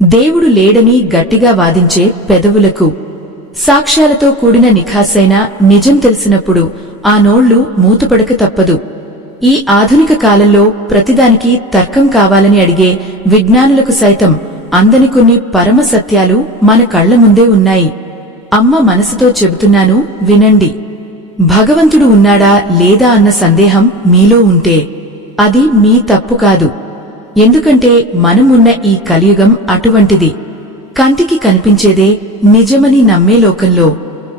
దేవుడు లేడని గట్టిగా వాదించే పెదవులకు సాక్ష్యాలతో కూడిన నిఖాసైన నిజం తెలిసినప్పుడు ఆ నోళ్లు మూతపడక తప్పదు. ఈ ఆధునిక కాలంలో ప్రతిదానికి తర్కం కావాలని అడిగే విజ్ఞానులకు సైతం అందని కొన్ని పరమ సత్యాలు మన కళ్ల ముందే ఉన్నాయి. అమ్మ మనసుతో చెబుతున్నాను వినండి. భగవంతుడు ఉన్నాడా లేదా అన్న సందేహం మీలో ఉంటే అది మీ తప్పు కాదు. ఎందుకంటే మనమున్న ఈ కలియుగం అటువంటిది. కంటికి కనిపించేదే నిజమని నమ్మే లోకంలో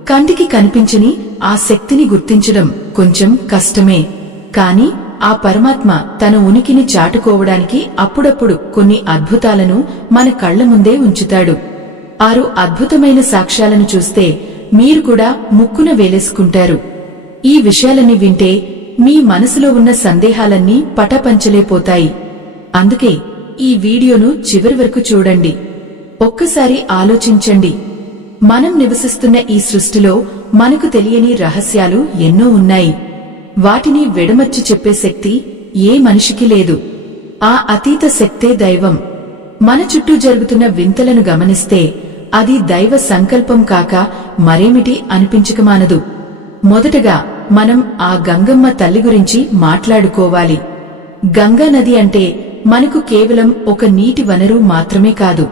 కంటికి కనిపించని ఆ శక్తిని గుర్తించడం కొంచెం కష్టమే. కాని ఆ పరమాత్మ తన ఉనికిని చాటుకోవడానికి అప్పుడప్పుడు కొన్ని అద్భుతాలను మన కళ్ల ముందే ఉంచుతాడు. 6 అద్భుతమైన సాక్ష్యాలను చూస్తే మీరు కూడా ముక్కున వేలేసుకుంటారు. ఈ విషయాలన్నీ వింటే మీ మనసులో ఉన్న సందేహాలన్నీ పటాపంచలేపోతాయి. అందుకే ఈ వీడియోను చివరి వరకు చూడండి. ఒక్కసారి ఆలోచించండి. మనం నివసిస్తున్న ఈ సృష్టిలో మనకు తెలియని రహస్యాలు ఎన్నో ఉన్నాయి. వాటిని విడమర్చి చెప్పే శక్తి ఏ మనిషికి లేదు. ఆ అతీత శక్తే దైవం. మన చుట్టూ జరుగుతున్న వింతలను గమనిస్తే అది దైవ సంకల్పం కాక మరేమిటి అనిపించకమానదు. మొదటగా మనం ఆ గంగమ్మ తల్లి గురించి మాట్లాడుకోవాలి. గంగా నది అంటే మనకు కేవలం ఒక నీటి వనరు మాత్రమే కాదు.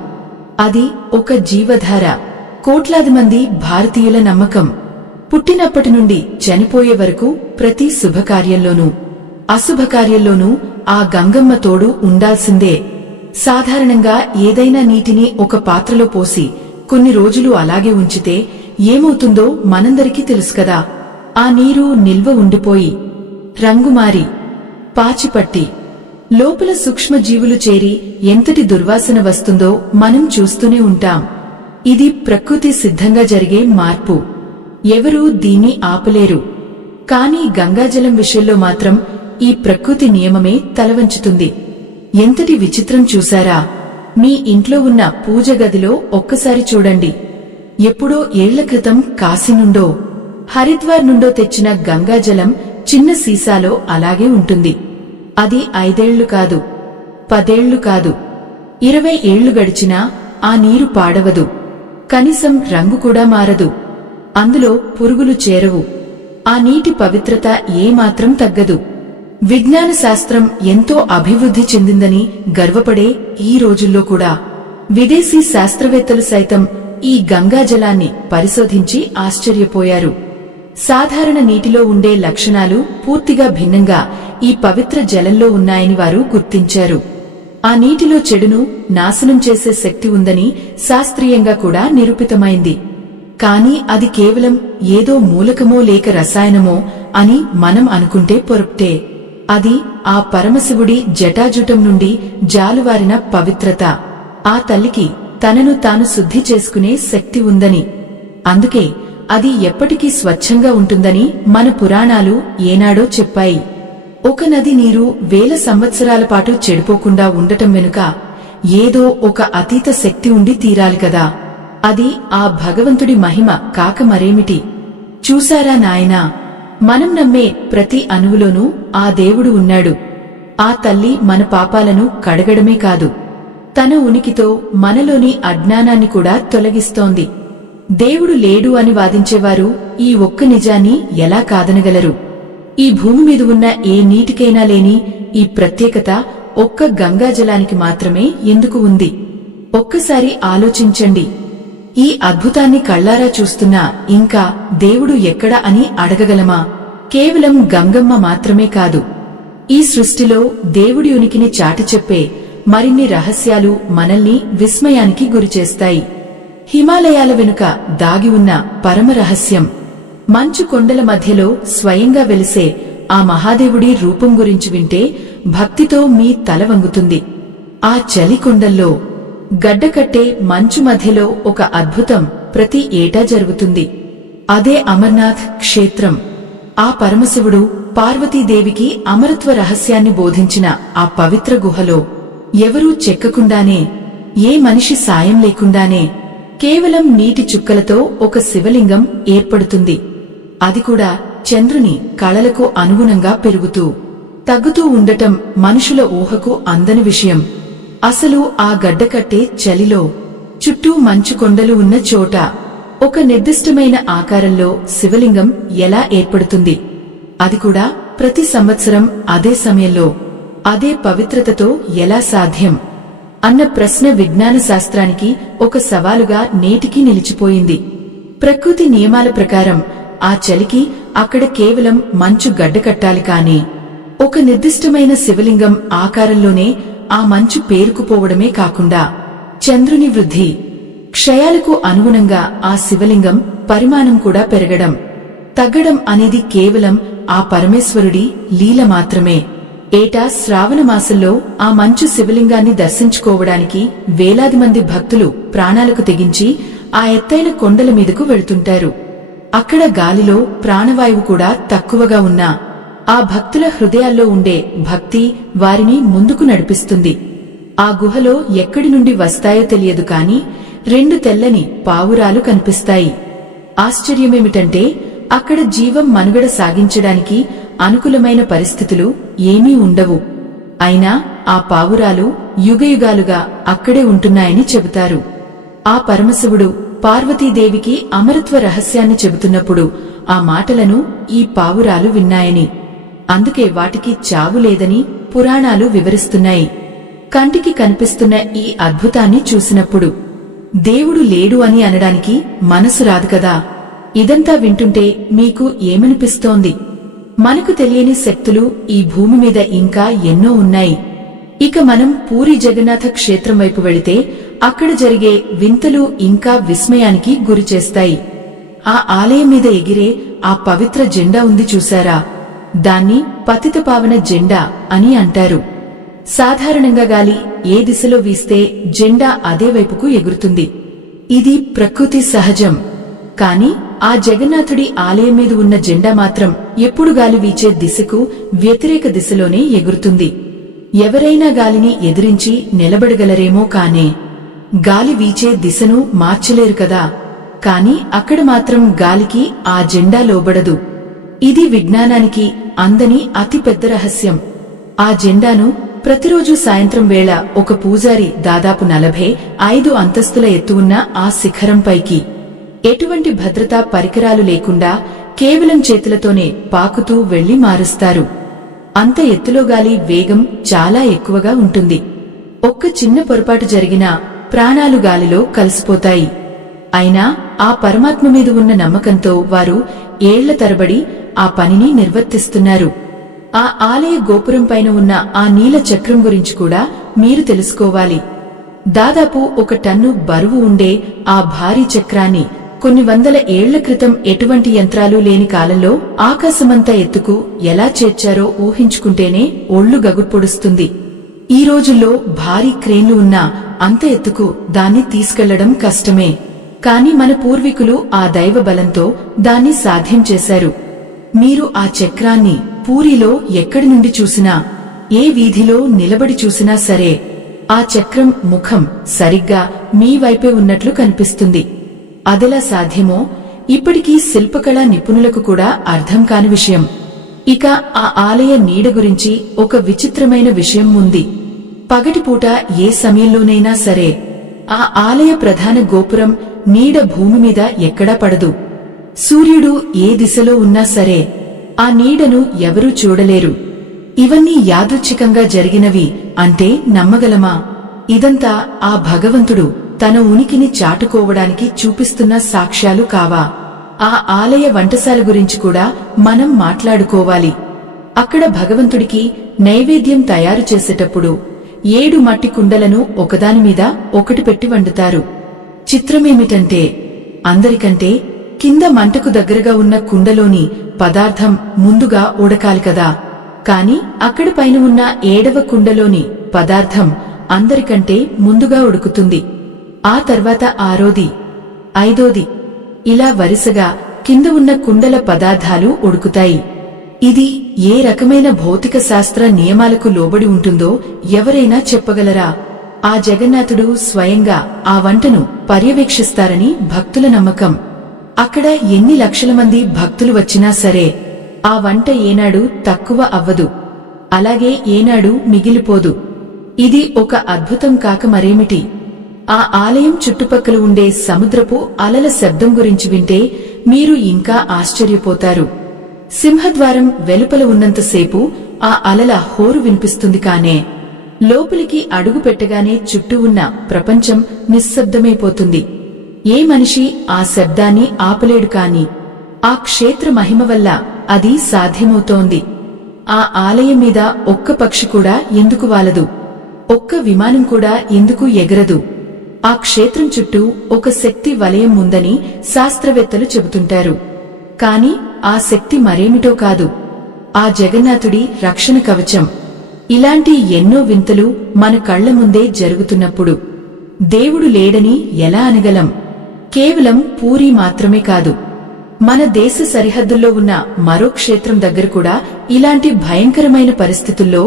అది ఒక జీవధార. కోట్లాది మంది భారతీయుల నమ్మకం. పుట్టినప్పటి నుండి చనిపోయే వరకు ప్రతి శుభకార్యంలోనూ అశుభకార్యంలోనూ ఆ గంగమ్మ తోడు ఉండాల్సిందే. సాధారణంగా ఏదైనా నీటిని ఒక పాత్రలో పోసి కొన్ని రోజులు అలాగే ఉంచితే ఏమవుతుందో మనందరికీ తెలుసు కదా. ఆ నీరు నిల్వ ఉండిపోయి రంగుమారి పాచిపట్టి లోపల సూక్ష్మజీవులు చేరి ఎంతటి దుర్వాసన వస్తుందో మనం చూస్తూనే ఉంటాం. ఇది ప్రకృతి సిద్ధంగా జరిగే మార్పు. ఎవరూ దీన్ని ఆపలేరు. కానీ గంగాజలం విషయంలో మాత్రం ఈ ప్రకృతి నియమమే తలవంచుతుంది. ఎంతటి విచిత్రం చూశారా? మీ ఇంట్లో ఉన్న పూజ గదిలో ఒక్కసారి చూడండి. ఎప్పుడో ఏళ్ల క్రితం కాశీ నుండో హరిద్వార్ నుండో తెచ్చిన గంగాజలం చిన్న సీసాలో అలాగే ఉంటుంది. అది 5 ఏళ్లు కాదు, 10 ఏళ్లు కాదు, 20 ఏళ్లు గడిచినా ఆ నీరు పాడవదు. కనీసం రంగు కూడా మారదు. అందులో పురుగులు చేరవు. ఆ నీటి పవిత్రత ఏమాత్రం తగ్గదు. విజ్ఞాన శాస్త్రం ఎంతో అభివృద్ధి చెందిందని గర్వపడే ఈ రోజుల్లో కూడా విదేశీ శాస్త్రవేత్తలు సైతం ఈ గంగాజలాన్ని పరిశోధించి ఆశ్చర్యపోయారు. సాధారణ నీటిలో ఉండే లక్షణాలు పూర్తిగా భిన్నంగా ఈ పవిత్ర జలంలో ఉన్నాయని వారు గుర్తించారు. ఆ నీటిలో చెడును నాశనం చేసే శక్తి ఉందని శాస్త్రీయంగా కూడా నిరూపితమైంది. కాని అది కేవలం ఏదో మూలకమో లేక రసాయనమో అని మనం అనుకుంటే పొరపాటే. అది ఆ పరమశివుడి జటాజుటం నుండి జాలువారిన పవిత్రత. ఆ తల్లికి తనను తాను శుద్ధి చేసుకునే శక్తి ఉందని, అందుకే అది ఎప్పటికీ స్వచ్ఛంగా ఉంటుందని మన పురాణాలు ఏనాడో చెప్పాయి. ఒక నది నీరు వేల సంవత్సరాల పాటు చెడిపోకుండా ఉండటం వెనుక ఏదో ఒక అతీత శక్తి ఉండి తీరాలి కదా. అది ఆ భగవంతుడి మహిమ కాక మరేమిటి? చూశారా నాయనా, మనం నమ్మే ప్రతి అణువులోనూ ఆ దేవుడు ఉన్నాడు. ఆ తల్లి మన పాపాలను కడగడమే కాదు, తన ఉనికితో మనలోని అజ్ఞానాన్ని కూడా తొలగిస్తోంది. దేవుడు లేడు అని వాదించేవారు ఈ ఒక్క నిజాన్ని ఎలా కాదనగలరు? ఈ భూమి మీద ఉన్న ఏ నీటికైనా లేని ఈ ప్రత్యేకత ఒక్క గంగాజలానికి మాత్రమే ఎందుకు ఉంది? ఒక్కసారి ఆలోచించండి. ఈ అద్భుతాన్ని కళ్లారా చూస్తున్నా ఇంకా దేవుడు ఎక్కడ అని అడగగలమా? కేవలం గంగమ్మ మాత్రమే కాదు, ఈ సృష్టిలో దేవుడి ఉనికిని చాటి చెప్పే మరిన్ని రహస్యాలు మనల్ని విస్మయానికి గురిచేస్తాయి. హిమాలయాల వెనుక దాగి ఉన్న పరమ రహస్యం, మంచు కొండల మధ్యలో స్వయంగా వెలిసే ఆ మహాదేవుడి రూపం గురించి వింటే భక్తితో మీ తల వంగుతుంది. ఆ చలి కొండల్లో గడ్డకట్టే మంచు మధ్యలో ఒక అద్భుతం ప్రతి ఏటా జరుగుతుంది. అదే అమర్నాథ్ క్షేత్రం. ఆ పరమశివుడు పార్వతీదేవికి అమరత్వ రహస్యాన్ని బోధించిన ఆ పవిత్ర గుహలో ఎవరూ చెక్కకుండానే, ఏ మనిషి సాయం లేకుండానే కేవలం నీటి చుక్కలతో ఒక శివలింగం ఏర్పడుతుంది. అది కూడా చంద్రుని కళలకు అనుగుణంగా పెరుగుతూ తగ్గుతూ ఉండటం మనుషుల ఊహకు అందని విషయం. అసలు ఆ గడ్డకట్టే చలిలో చుట్టూ మంచు కొండలు ఉన్న చోట ఒక నిర్దిష్టమైన ఆకారంలో శివలింగం ఎలా ఏర్పడుతుంది, అది కూడా ప్రతి సంవత్సరం అదే సమయంలో అదే పవిత్రతతో ఎలా సాధ్యం అన్న ప్రశ్న విజ్ఞాన శాస్త్రానికి ఒక సవాలుగా నేటికీ నిలిచిపోయింది. ప్రకృతి నియమాల ప్రకారం ఆ చలికి అక్కడ కేవలం మంచు గడ్డకట్టాలి కాని ఒక నిర్దిష్టమైన శివలింగం ఆకారంలోనే ఆ మంచు పేరుకుపోవడమే కాకుండా చంద్రుని వృద్ధి క్షయాలకు అనుగుణంగా ఆ శివలింగం పరిమాణం కూడా పెరగడం తగ్గడం అనేది కేవలం ఆ పరమేశ్వరుడి లీల మాత్రమే. ఏటా శ్రావణ మాసంలో ఆ మంచు శివలింగాన్ని దర్శించుకోవడానికి వేలాది మంది భక్తులు ప్రాణాలకు తెగించి ఆ ఎత్తైన కొండల మీదకు వెళుతుంటారు. అక్కడ గాలిలో ప్రాణవాయువు కూడా తక్కువగా ఉన్నా ఆ భక్తుల హృదయాల్లో ఉండే భక్తి వారిని ముందుకు నడిపిస్తుంది. ఆ గుహలో ఎక్కడి నుండి వస్తాయో తెలియదు కాని 2 తెల్లని పావురాలు కనిపిస్తాయి. ఆశ్చర్యమేమిటంటే అక్కడ జీవం మనుగడ సాగించడానికి అనుకూలమైన పరిస్థితులు ఏమీ ఉండవు. అయినా ఆ పావురాలు యుగయుగాలుగా అక్కడే ఉంటున్నాయని చెబుతారు. ఆ పరమశివుడు పార్వతీదేవికి అమరత్వ రహస్యాన్ని చెబుతున్నప్పుడు ఆ మాటలను ఈ పావురాలు విన్నాయని, అందుకే వాటికి చావు లేదని పురాణాలు వివరిస్తున్నాయి. కంటికి కనిపిస్తున్న ఈ అద్భుతాన్ని చూసినప్పుడు దేవుడు లేడు అని అనడానికి మనసు రాదు కదా. ఇదంతా వింటుంటే మీకు ఏమనిపిస్తోంది? మనకు తెలియని శక్తులు ఈ భూమి మీద ఇంకా ఎన్నో ఉన్నాయి. ఇక మనం పూరీ జగన్నాథ క్షేత్రం వైపు వెళితే అక్కడ జరిగే వింతలు ఇంకా విస్మయానికి గురిచేస్తాయి. ఆ ఆలయం మీద ఎగిరే ఆ పవిత్ర జెండా ఉంది చూశారా, దాన్ని పతితపావన జెండా అని అంటారు. సాధారణంగా గాలి ఏ దిశలో వీస్తే జెండా అదే వైపుకు ఎగురుతుంది. ఇది ప్రకృతి సహజం. కాని ఆ జగన్నాథుడి ఆలయం మీద ఉన్న జెండా మాత్రం ఎప్పుడు గాలి వీచే దిశకు వ్యతిరేక దిశలోనే ఎగురుతుంది. ఎవరైనా గాలిని ఎదిరించి నిలబడగలరేమో కానే గాలి వీచే దిశను మార్చలేరు కదా. కాని అక్కడ మాత్రం గాలికి ఆ జెండా లోబడదు. ఇది విజ్ఞానానికి అందని అతి పెద్ద రహస్యం. ఆ జెండాను ప్రతిరోజు సాయంత్రం వేళ ఒక పూజారి దాదాపు 45 అంతస్తుల ఎత్తు ఉన్న ఆ శిఖరంపైకి ఎటువంటి భద్రతా పరికరాలు లేకుండా కేవలం చేతులతోనే పాకుతూ వెళ్లి మారుస్తారు. అంత ఎత్తులో గాలి వేగం చాలా ఎక్కువగా ఉంటుంది. ఒక్క చిన్న పొరపాటు జరిగినా ప్రాణాలు గాలిలో కలిసిపోతాయి. అయినా ఆ పరమాత్మ మీద ఉన్న నమ్మకంతో వారు ఏళ్ల తరబడి ఆ పనిని నిర్వర్తిస్తున్నారు. ఆ ఆలయ గోపురం పైన ఉన్న ఆ నీల చక్రం గురించి కూడా మీరు తెలుసుకోవాలి. దాదాపు 1 టన్ను బరువు ఉండే ఆ భారీ చక్రాన్ని కొన్ని వందల ఏళ్ల క్రితం ఎటువంటి యంత్రాలు లేని కాలంలో ఆకాశమంతా ఎత్తుకు ఎలా చేర్చారో ఊహించుకుంటేనే ఒళ్లు గగుర్పొడుస్తుంది. ఈ రోజుల్లో భారీ క్రేన్లు ఉన్నా అంత ఎత్తుకు దాన్ని తీసుకెళ్లడం కష్టమే. కాని మన పూర్వీకులు ఆ దైవ బలంతో దాన్ని సాధ్యం చేశారు. మీరు ఆ చక్రాన్ని పూరీలో ఎక్కడి నుండి చూసినా, ఏ వీధిలో నిలబడి చూసినా సరే ఆ చక్రం ముఖం సరిగ్గా మీ వైపే ఉన్నట్లు కనిపిస్తుంది. అదెలా సాధ్యమో ఇప్పటికీ శిల్పకళా నిపుణులకు కూడా అర్థం కాని విషయం. ఇక ఆ ఆలయ నీడ గురించి ఒక విచిత్రమైన విషయం ఉంది. పగటిపూట ఏ సమయంలోనైనా సరే ఆ ఆలయ ప్రధాన గోపురం నీడ భూమి మీద ఎక్కడా పడదు. సూర్యుడు ఏ దిశలో ఉన్నా సరే ఆ నీడను ఎవరూ చూడలేరు. ఇవన్నీ యాదృచ్ఛికంగా జరిగినవి అంటే నమ్మగలమా? ఇదంతా ఆ భగవంతుడు తన ఉనికిని చాటుకోవడానికి చూపిస్తున్న సాక్ష్యాలు కావా? ఆ ఆలయ వంటశాల గురించి కూడా మనం మాట్లాడుకోవాలి. అక్కడ భగవంతుడికి నైవేద్యం తయారు చేసేటప్పుడు 7 మట్టి కుండలను ఒకదానిమీద ఒకటి పెట్టి వండుతారు. చిత్రమేమిటంటే అందరికంటే కింద మంటకు దగ్గరగా ఉన్న కుండలోని పదార్థం ముందుగా ఉడకాలి కదా. కాని అక్కడ పైన ఉన్న 7వ కుండలోని పదార్థం అందరికంటే ముందుగా ఉడుకుతుంది. ఆ తర్వాత 6ది, 5ది ఇలా వరుసగా కింద ఉన్న కుండల పదార్థాలు ఉడుకుతాయి. ఇది ఏ రకమైన భౌతిక శాస్త్ర నియమాలకు లోబడి ఉంటుందో ఎవరైనా చెప్పగలరా? ఆ జగన్నాథుడు స్వయంగా ఆ వంటను పర్యవేక్షిస్తారని భక్తుల నమ్మకం. అక్కడ ఎన్ని లక్షల మంది భక్తులు వచ్చినా సరే ఆ వంట ఏనాడు తక్కువ అవ్వదు, అలాగే ఏనాడు మిగిలిపోదు. ఇది ఒక అద్భుతం కాక మరేమిటి? ఆ ఆలయం చుట్టుపక్కల ఉండే సముద్రపు అలల శబ్దం గురించి వింటే మీరు ఇంకా ఆశ్చర్యపోతారు. సింహద్వారం వెలుపల ఉన్నంతసేపు ఆ అలల హోరు వినిపిస్తుంది, కానే లోపలికి అడుగు పెట్టగానే చుట్టూ ఉన్న ప్రపంచం నిశ్శబ్దమైపోతుంది. ఏ మనిషి ఆ శబ్దాన్ని ఆపలేడు, కాని ఆ క్షేత్ర మహిమ వల్ల అది సాధ్యమవుతోంది. ఆ ఆలయం మీద ఒక్క పక్షి కూడా ఎందుకు వాలదు, ఒక్క విమానం కూడా ఎందుకు ఎగరదు? ఆ క్షేత్రం చుట్టూ ఒక శక్తి వలయం ఉందని శాస్త్రవేత్తలు చెబుతుంటారు. కాని ఆ శక్తి మరేమిటో కాదు, ఆ జగన్నాథుడి రక్షణ కవచం. ఇలాంటి ఎన్నో వింతలు మన కళ్ల ముందే జరుగుతున్నప్పుడు దేవుడు లేడని ఎలా అనగలం? కేవలం పూరీ మాత్రమే కాదు, మన దేశ సరిహద్దుల్లో ఉన్న మరో క్షేత్రం దగ్గర కూడా ఇలాంటి భయంకరమైన పరిస్థితుల్లో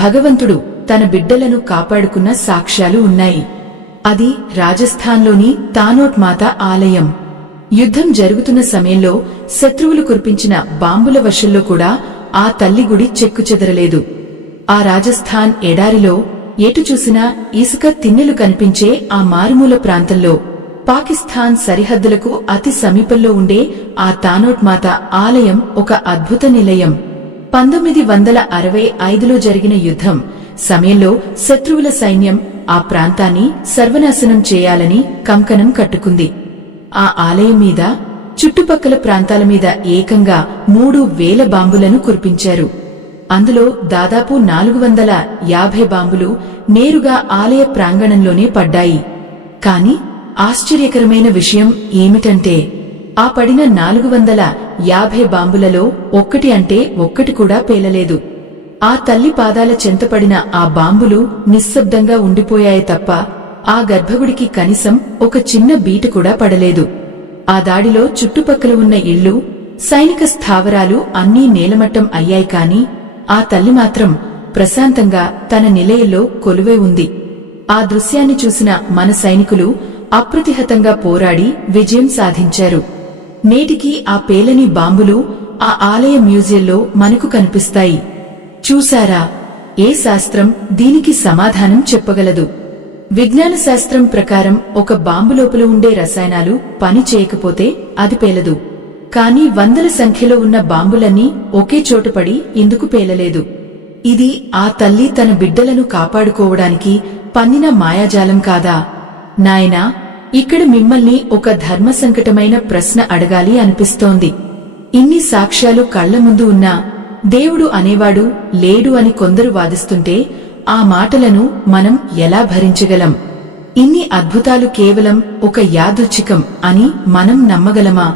భగవంతుడు తన బిడ్డలను కాపాడుకున్న సాక్ష్యాలు ఉన్నాయి. అది రాజస్థాన్లోని తానోట్ మాత ఆలయం. యుద్ధం జరుగుతున్న సమయంలో శత్రువులు కురిపించిన బాంబుల వర్షంలో కూడా ఆ తల్లి గుడి చెక్కుచెదరలేదు. ఆ రాజస్థాన్ ఎడారిలో ఎటు చూసినా ఇసుక తిన్నెలు కనిపించే ఆ మారుమూల ప్రాంతంలో పాకిస్తాన్ సరిహద్దులకు అతి సమీపంలో ఉండే ఆ తానోట్ మాత ఆలయం ఒక అద్భుత నిలయం. 1965లో జరిగిన యుద్ధం సమయంలో శత్రువుల సైన్యం ఆ ప్రాంతాన్ని సర్వనాశనం చేయాలని కంకణం కట్టుకుంది. ఆ ఆలయం మీద, చుట్టుపక్కల ప్రాంతాల మీద ఏకంగా 3000 బాంబులను కురిపించారు. అందులో దాదాపు 450 బాంబులు నేరుగా ఆలయ ప్రాంగణంలోనే పడ్డాయి. కాని ఆశ్చర్యకరమైన విషయం ఏమిటంటే, ఆ పడిన 450 బాంబులలో ఒక్కటి అంటే ఒక్కటి కూడా పేలలేదు. ఆ తల్లి పాదాల చెంతపడిన ఆ బాంబులు నిశ్శబ్దంగా ఉండిపోయాయి తప్ప ఆ గర్భగుడికి కనీసం ఒక చిన్న బీటు కూడా పడలేదు. ఆ దాడిలో చుట్టుపక్కల ఉన్న ఇళ్లు, సైనిక స్థావరాలు అన్నీ నేలమట్టం అయ్యాయి. కాని ఆ తల్లి మాత్రం ప్రశాంతంగా తన నిలయంలో కొలువై ఉంది. ఆ దృశ్యాన్ని చూసిన మన సైనికులు అప్రతిహతంగా పోరాడి విజయం సాధించారు. నేటికి ఆ పేలని బాంబులు ఆ ఆలయ మ్యూజియంలో మనకు కనిపిస్తాయి. చూశారా? ఏ శాస్త్రం దీనికి సమాధానం చెప్పగలదు? విజ్ఞాన శాస్త్రం ప్రకారం ఒక బాంబు లోపల ఉండే రసాయనాలు పని చేయకపోతే అది పేలదు. కాని వందల సంఖ్యలో ఉన్న బాంబులన్నీ ఒకే చోటు పడి ఎందుకు పేలలేదు? ఇది ఆ తల్లి తన బిడ్డలను కాపాడుకోవడానికి పన్నిన మాయాజాలం కాదా? నాయనా, ఇక్కడ మిమ్మల్ని ఒక ధర్మ సంకటమైన ప్రశ్న అడగాలి అనిపిస్తోంది. ఇన్ని సాక్ష్యాలు కళ్ల ముందు ఉన్నా దేవుడు అనేవాడు లేడు అని కొందరు వాదిస్తుంటే ఆ మాటలను మనం ఎలా భరించగలం? ఇన్ని అద్భుతాలు కేవలం ఒక యాదృచ్ఛికం అని మనం నమ్మగలమా?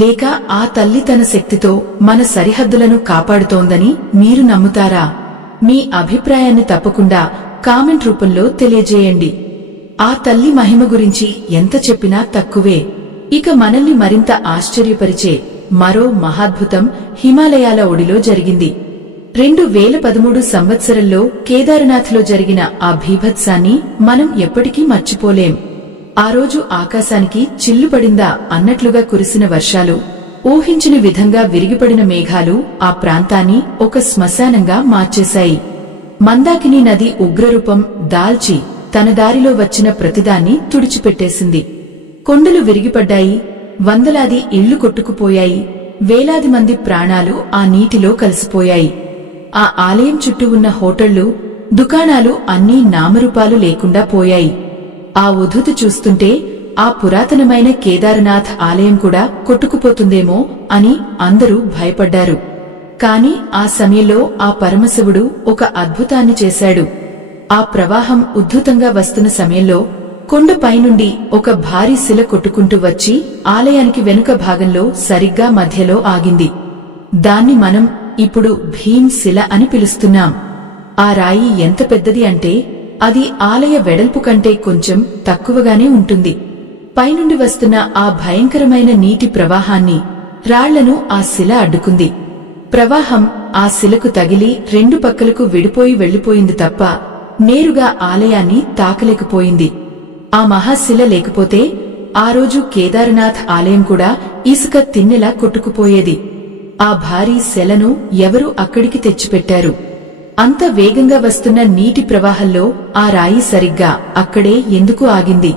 లేక ఆ తల్లి తన శక్తితో మన సరిహద్దులను కాపాడుతోందని మీరు నమ్ముతారా? మీ అభిప్రాయాన్ని తప్పకుండా కామెంట్ రూపంలో తెలియజేయండి. ఆ తల్లి మహిమ గురించి ఎంత చెప్పినా తక్కువే. ఇక మనల్ని మరింత ఆశ్చర్యపరిచే మరో మహాద్భుతం హిమాలయాల ఒడిలో జరిగింది. 2013 సంవత్సరంలో కేదారనాథ్లో జరిగిన ఆ భీభత్సాన్ని మనం ఎప్పటికీ మర్చిపోలేం. ఆ రోజు ఆకాశానికి చిల్లుపడిందా అన్నట్లుగా కురిసిన వర్షాలు, ఊహించని విధంగా విరిగిపడిన మేఘాలు ఆ ప్రాంతాన్ని ఒక శ్మశానంగా మార్చేశాయి. మందాకిని నది ఉగ్రరూపం దాల్చి తన దారిలో వచ్చిన ప్రతిదాన్ని తుడిచిపెట్టేసింది. కొండలు విరిగిపడ్డాయి, వందలాది ఇళ్లు కొట్టుకుపోయాయి, వేలాది మంది ప్రాణాలు ఆ నీటిలో కలిసిపోయాయి. ఆ ఆలయం చుట్టూ ఉన్న హోటళ్లు, దుకాణాలు అన్నీ నామరూపాలు లేకుండా పోయాయి. ఆ ఉధృతి చూస్తుంటే ఆ పురాతనమైన కేదారనాథ్ ఆలయం కూడా కొట్టుకుపోతుందేమో అని అందరూ భయపడ్డారు. కాని ఆ సమయంలో ఆ పరమశివుడు ఒక అద్భుతాన్ని చేశాడు. ఆ ప్రవాహం ఉద్ధృతంగా వస్తున్న సమయంలో కొండపైనుండి ఒక భారీ శిల కొట్టుకుంటూ వచ్చి ఆలయానికి వెనుక భాగంలో సరిగ్గా మధ్యలో ఆగింది. దాన్ని మనం ఇప్పుడు భీమ్ శిల అని పిలుస్తున్నాం. ఆ రాయి ఎంత పెద్దది అంటే అది ఆలయ వెడల్పు కంటే కొంచెం తక్కువగానే ఉంటుంది. పైనుండి వస్తున్న ఆ భయంకరమైన నీటి ప్రవాహాన్ని, రాళ్లను ఆ శిల అడ్డుకుంది. ప్రవాహం ఆ శిలకు తగిలి రెండు పక్కలకు విడిపోయి వెళ్లిపోయింది తప్ప నేరుగా ఆలయాన్ని తాకలేకపోయింది. ఆ మహాశిల లేకపోతే ఆ రోజు కేదారనాథ్ ఆలయం కూడా ఇసుక తిన్నెలా కొట్టుకుపోయేది. ఆ భారీ శిలను ఎవరు అక్కడికి తెచ్చిపెట్టారు? అంత వేగంగా వస్తున్న నీటి ప్రవాహంలో ఆ రాయి సరిగ్గా అక్కడే ఎందుకు ఆగింది?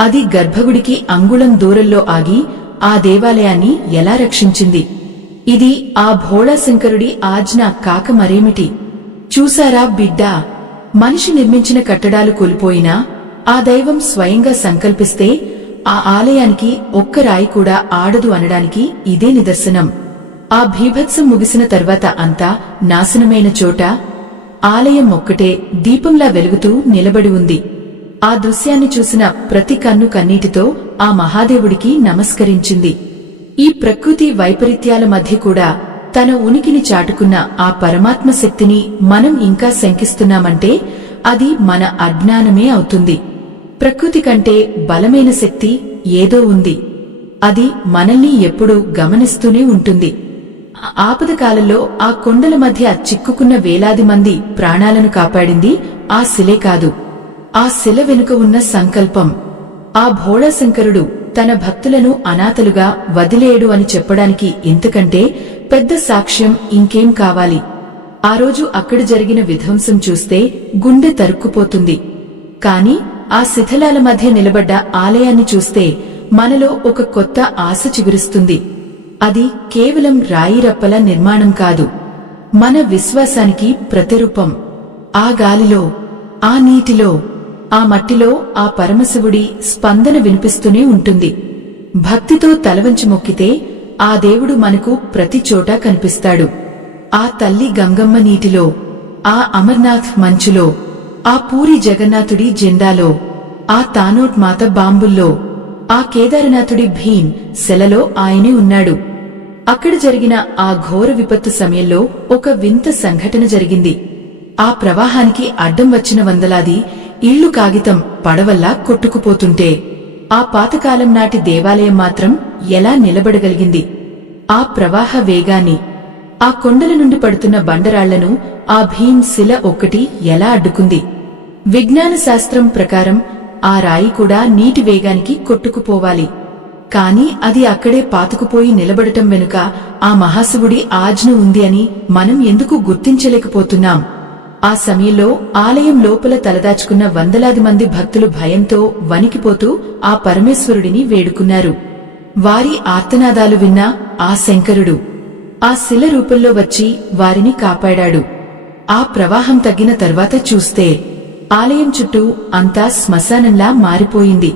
అది గర్భగుడికి అంగుళం దూరంలో ఆగి ఆ దేవాలయాన్ని ఎలా రక్షించింది? ఇది ఆ భోళాశంకరుడి ఆజ్ఞ కాక మరేమిటి? చూసారా బిడ్డా, మనిషి నిర్మించిన కట్టడాలు కూలిపోయినా ఆ దైవం స్వయంగా సంకల్పిస్తే ఆ ఆలయానికి ఒక్క రాయి కూడా ఆడదు అనడానికి ఇదే నిదర్శనం. ఆ భీభత్సం ముగిసిన తర్వాత అంతా నాశనమైన చోట ఆలయం ఒక్కటే దీపంలా వెలుగుతూ నిలబడి ఉంది. ఆ దృశ్యాన్ని చూసిన ప్రతి కన్ను కన్నీటితో ఆ మహాదేవుడికి నమస్కరించింది. ఈ ప్రకృతి వైపరీత్యాల మధ్య కూడా తన ఉనికిని చాటుకున్న ఆ పరమాత్మ శక్తిని మనం ఇంకా శంకిస్తున్నామంటే అది మన అజ్ఞానమే అవుతుంది. ప్రకృతి కంటే బలమైన శక్తి ఏదో ఉంది. అది మనల్ని ఎప్పుడూ గమనిస్తూనే ఉంటుంది. ఆపద కాలంలో ఆ కొండల మధ్య చిక్కుకున్న వేలాది మంది ప్రాణాలను కాపాడింది ఆ శిలే కాదు, ఆ శిల వెనుక ఉన్న సంకల్పం. ఆ భోళాశంకరుడు తన భక్తులను అనాథలుగా వదిలేయడు అని చెప్పడానికి ఇంతకంటే పెద్ద సాక్ష్యం ఇంకేం కావాలి? ఆ రోజు అక్కడ జరిగిన విధ్వంసం చూస్తే గుండె తరుక్కుపోతుంది. కాని ఆ శిథిలాల మధ్య నిలబడ్డ ఆలయాన్ని చూస్తే మనలో ఒక కొత్త ఆశ చిగురిస్తుంది. అది కేవలం రాయిరప్పల నిర్మాణం కాదు, మన విశ్వాసానికి ప్రతిరూపం. ఆ గాలిలో, ఆ నీటిలో, ఆ మట్టిలో ఆ పరమశివుడి స్పందన వినిపిస్తూనే ఉంటుంది. భక్తితో తలవంచి మొక్కితే ఆ దేవుడు మనకు ప్రతి చోటా కనిపిస్తాడు. ఆ తల్లి గంగమ్మ నీటిలో, ఆ అమర్నాథ్ మంచులో, ఆ పూరి జగన్నాథుడి జెండాలో, ఆ తానోట్ మాత బాంబుల్లో, ఆ కేదారనాథుడి భీమ్ శెలలో ఆయనే ఉన్నాడు. అక్కడ జరిగిన ఆ ఘోర విపత్తు సమయంలో ఒక వింత సంఘటన జరిగింది. ఆ ప్రవాహానికి అడ్డం వచ్చిన వందలాది ఇళ్లు కాగితం పడవల్లా కొట్టుకుపోతుంటే ఆ పాతకాలం నాటి దేవాలయం మాత్రం ఎలా నిలబడగలిగింది? ఆ ప్రవాహ వేగాన్ని, ఆ కొండల నుండి పడుతున్న బండరాళ్లను ఆ భీమ్ శిల ఒక్కటి ఎలా అడ్డుకుంది? విజ్ఞాన శాస్త్రం ప్రకారం ఆ రాయి కూడా నీటి వేగానికి కొట్టుకుపోవాలి. కాని అది అక్కడే పాతుకుపోయి నిలబడటం వెనుక ఆ మహాశివుడి ఆజ్ఞ ఉంది అని మనం ఎందుకు గుర్తించలేకపోతున్నాం? ఆ సమయంలో ఆలయం లోపల తలదాచుకున్న వందలాది మంది భక్తులు భయంతో వణికిపోతూ ఆ పరమేశ్వరుడిని వేడుకున్నారు. వారి ఆర్తనాదాలు విన్న ఆ శంకరుడు ఆ శిల రూపంలో వచ్చి వారిని కాపాడాడు. ఆ ప్రవాహం తగ్గిన తర్వాత చూస్తే ఆలయం చుట్టూ అంతా శ్మశానంలా మారిపోయింది.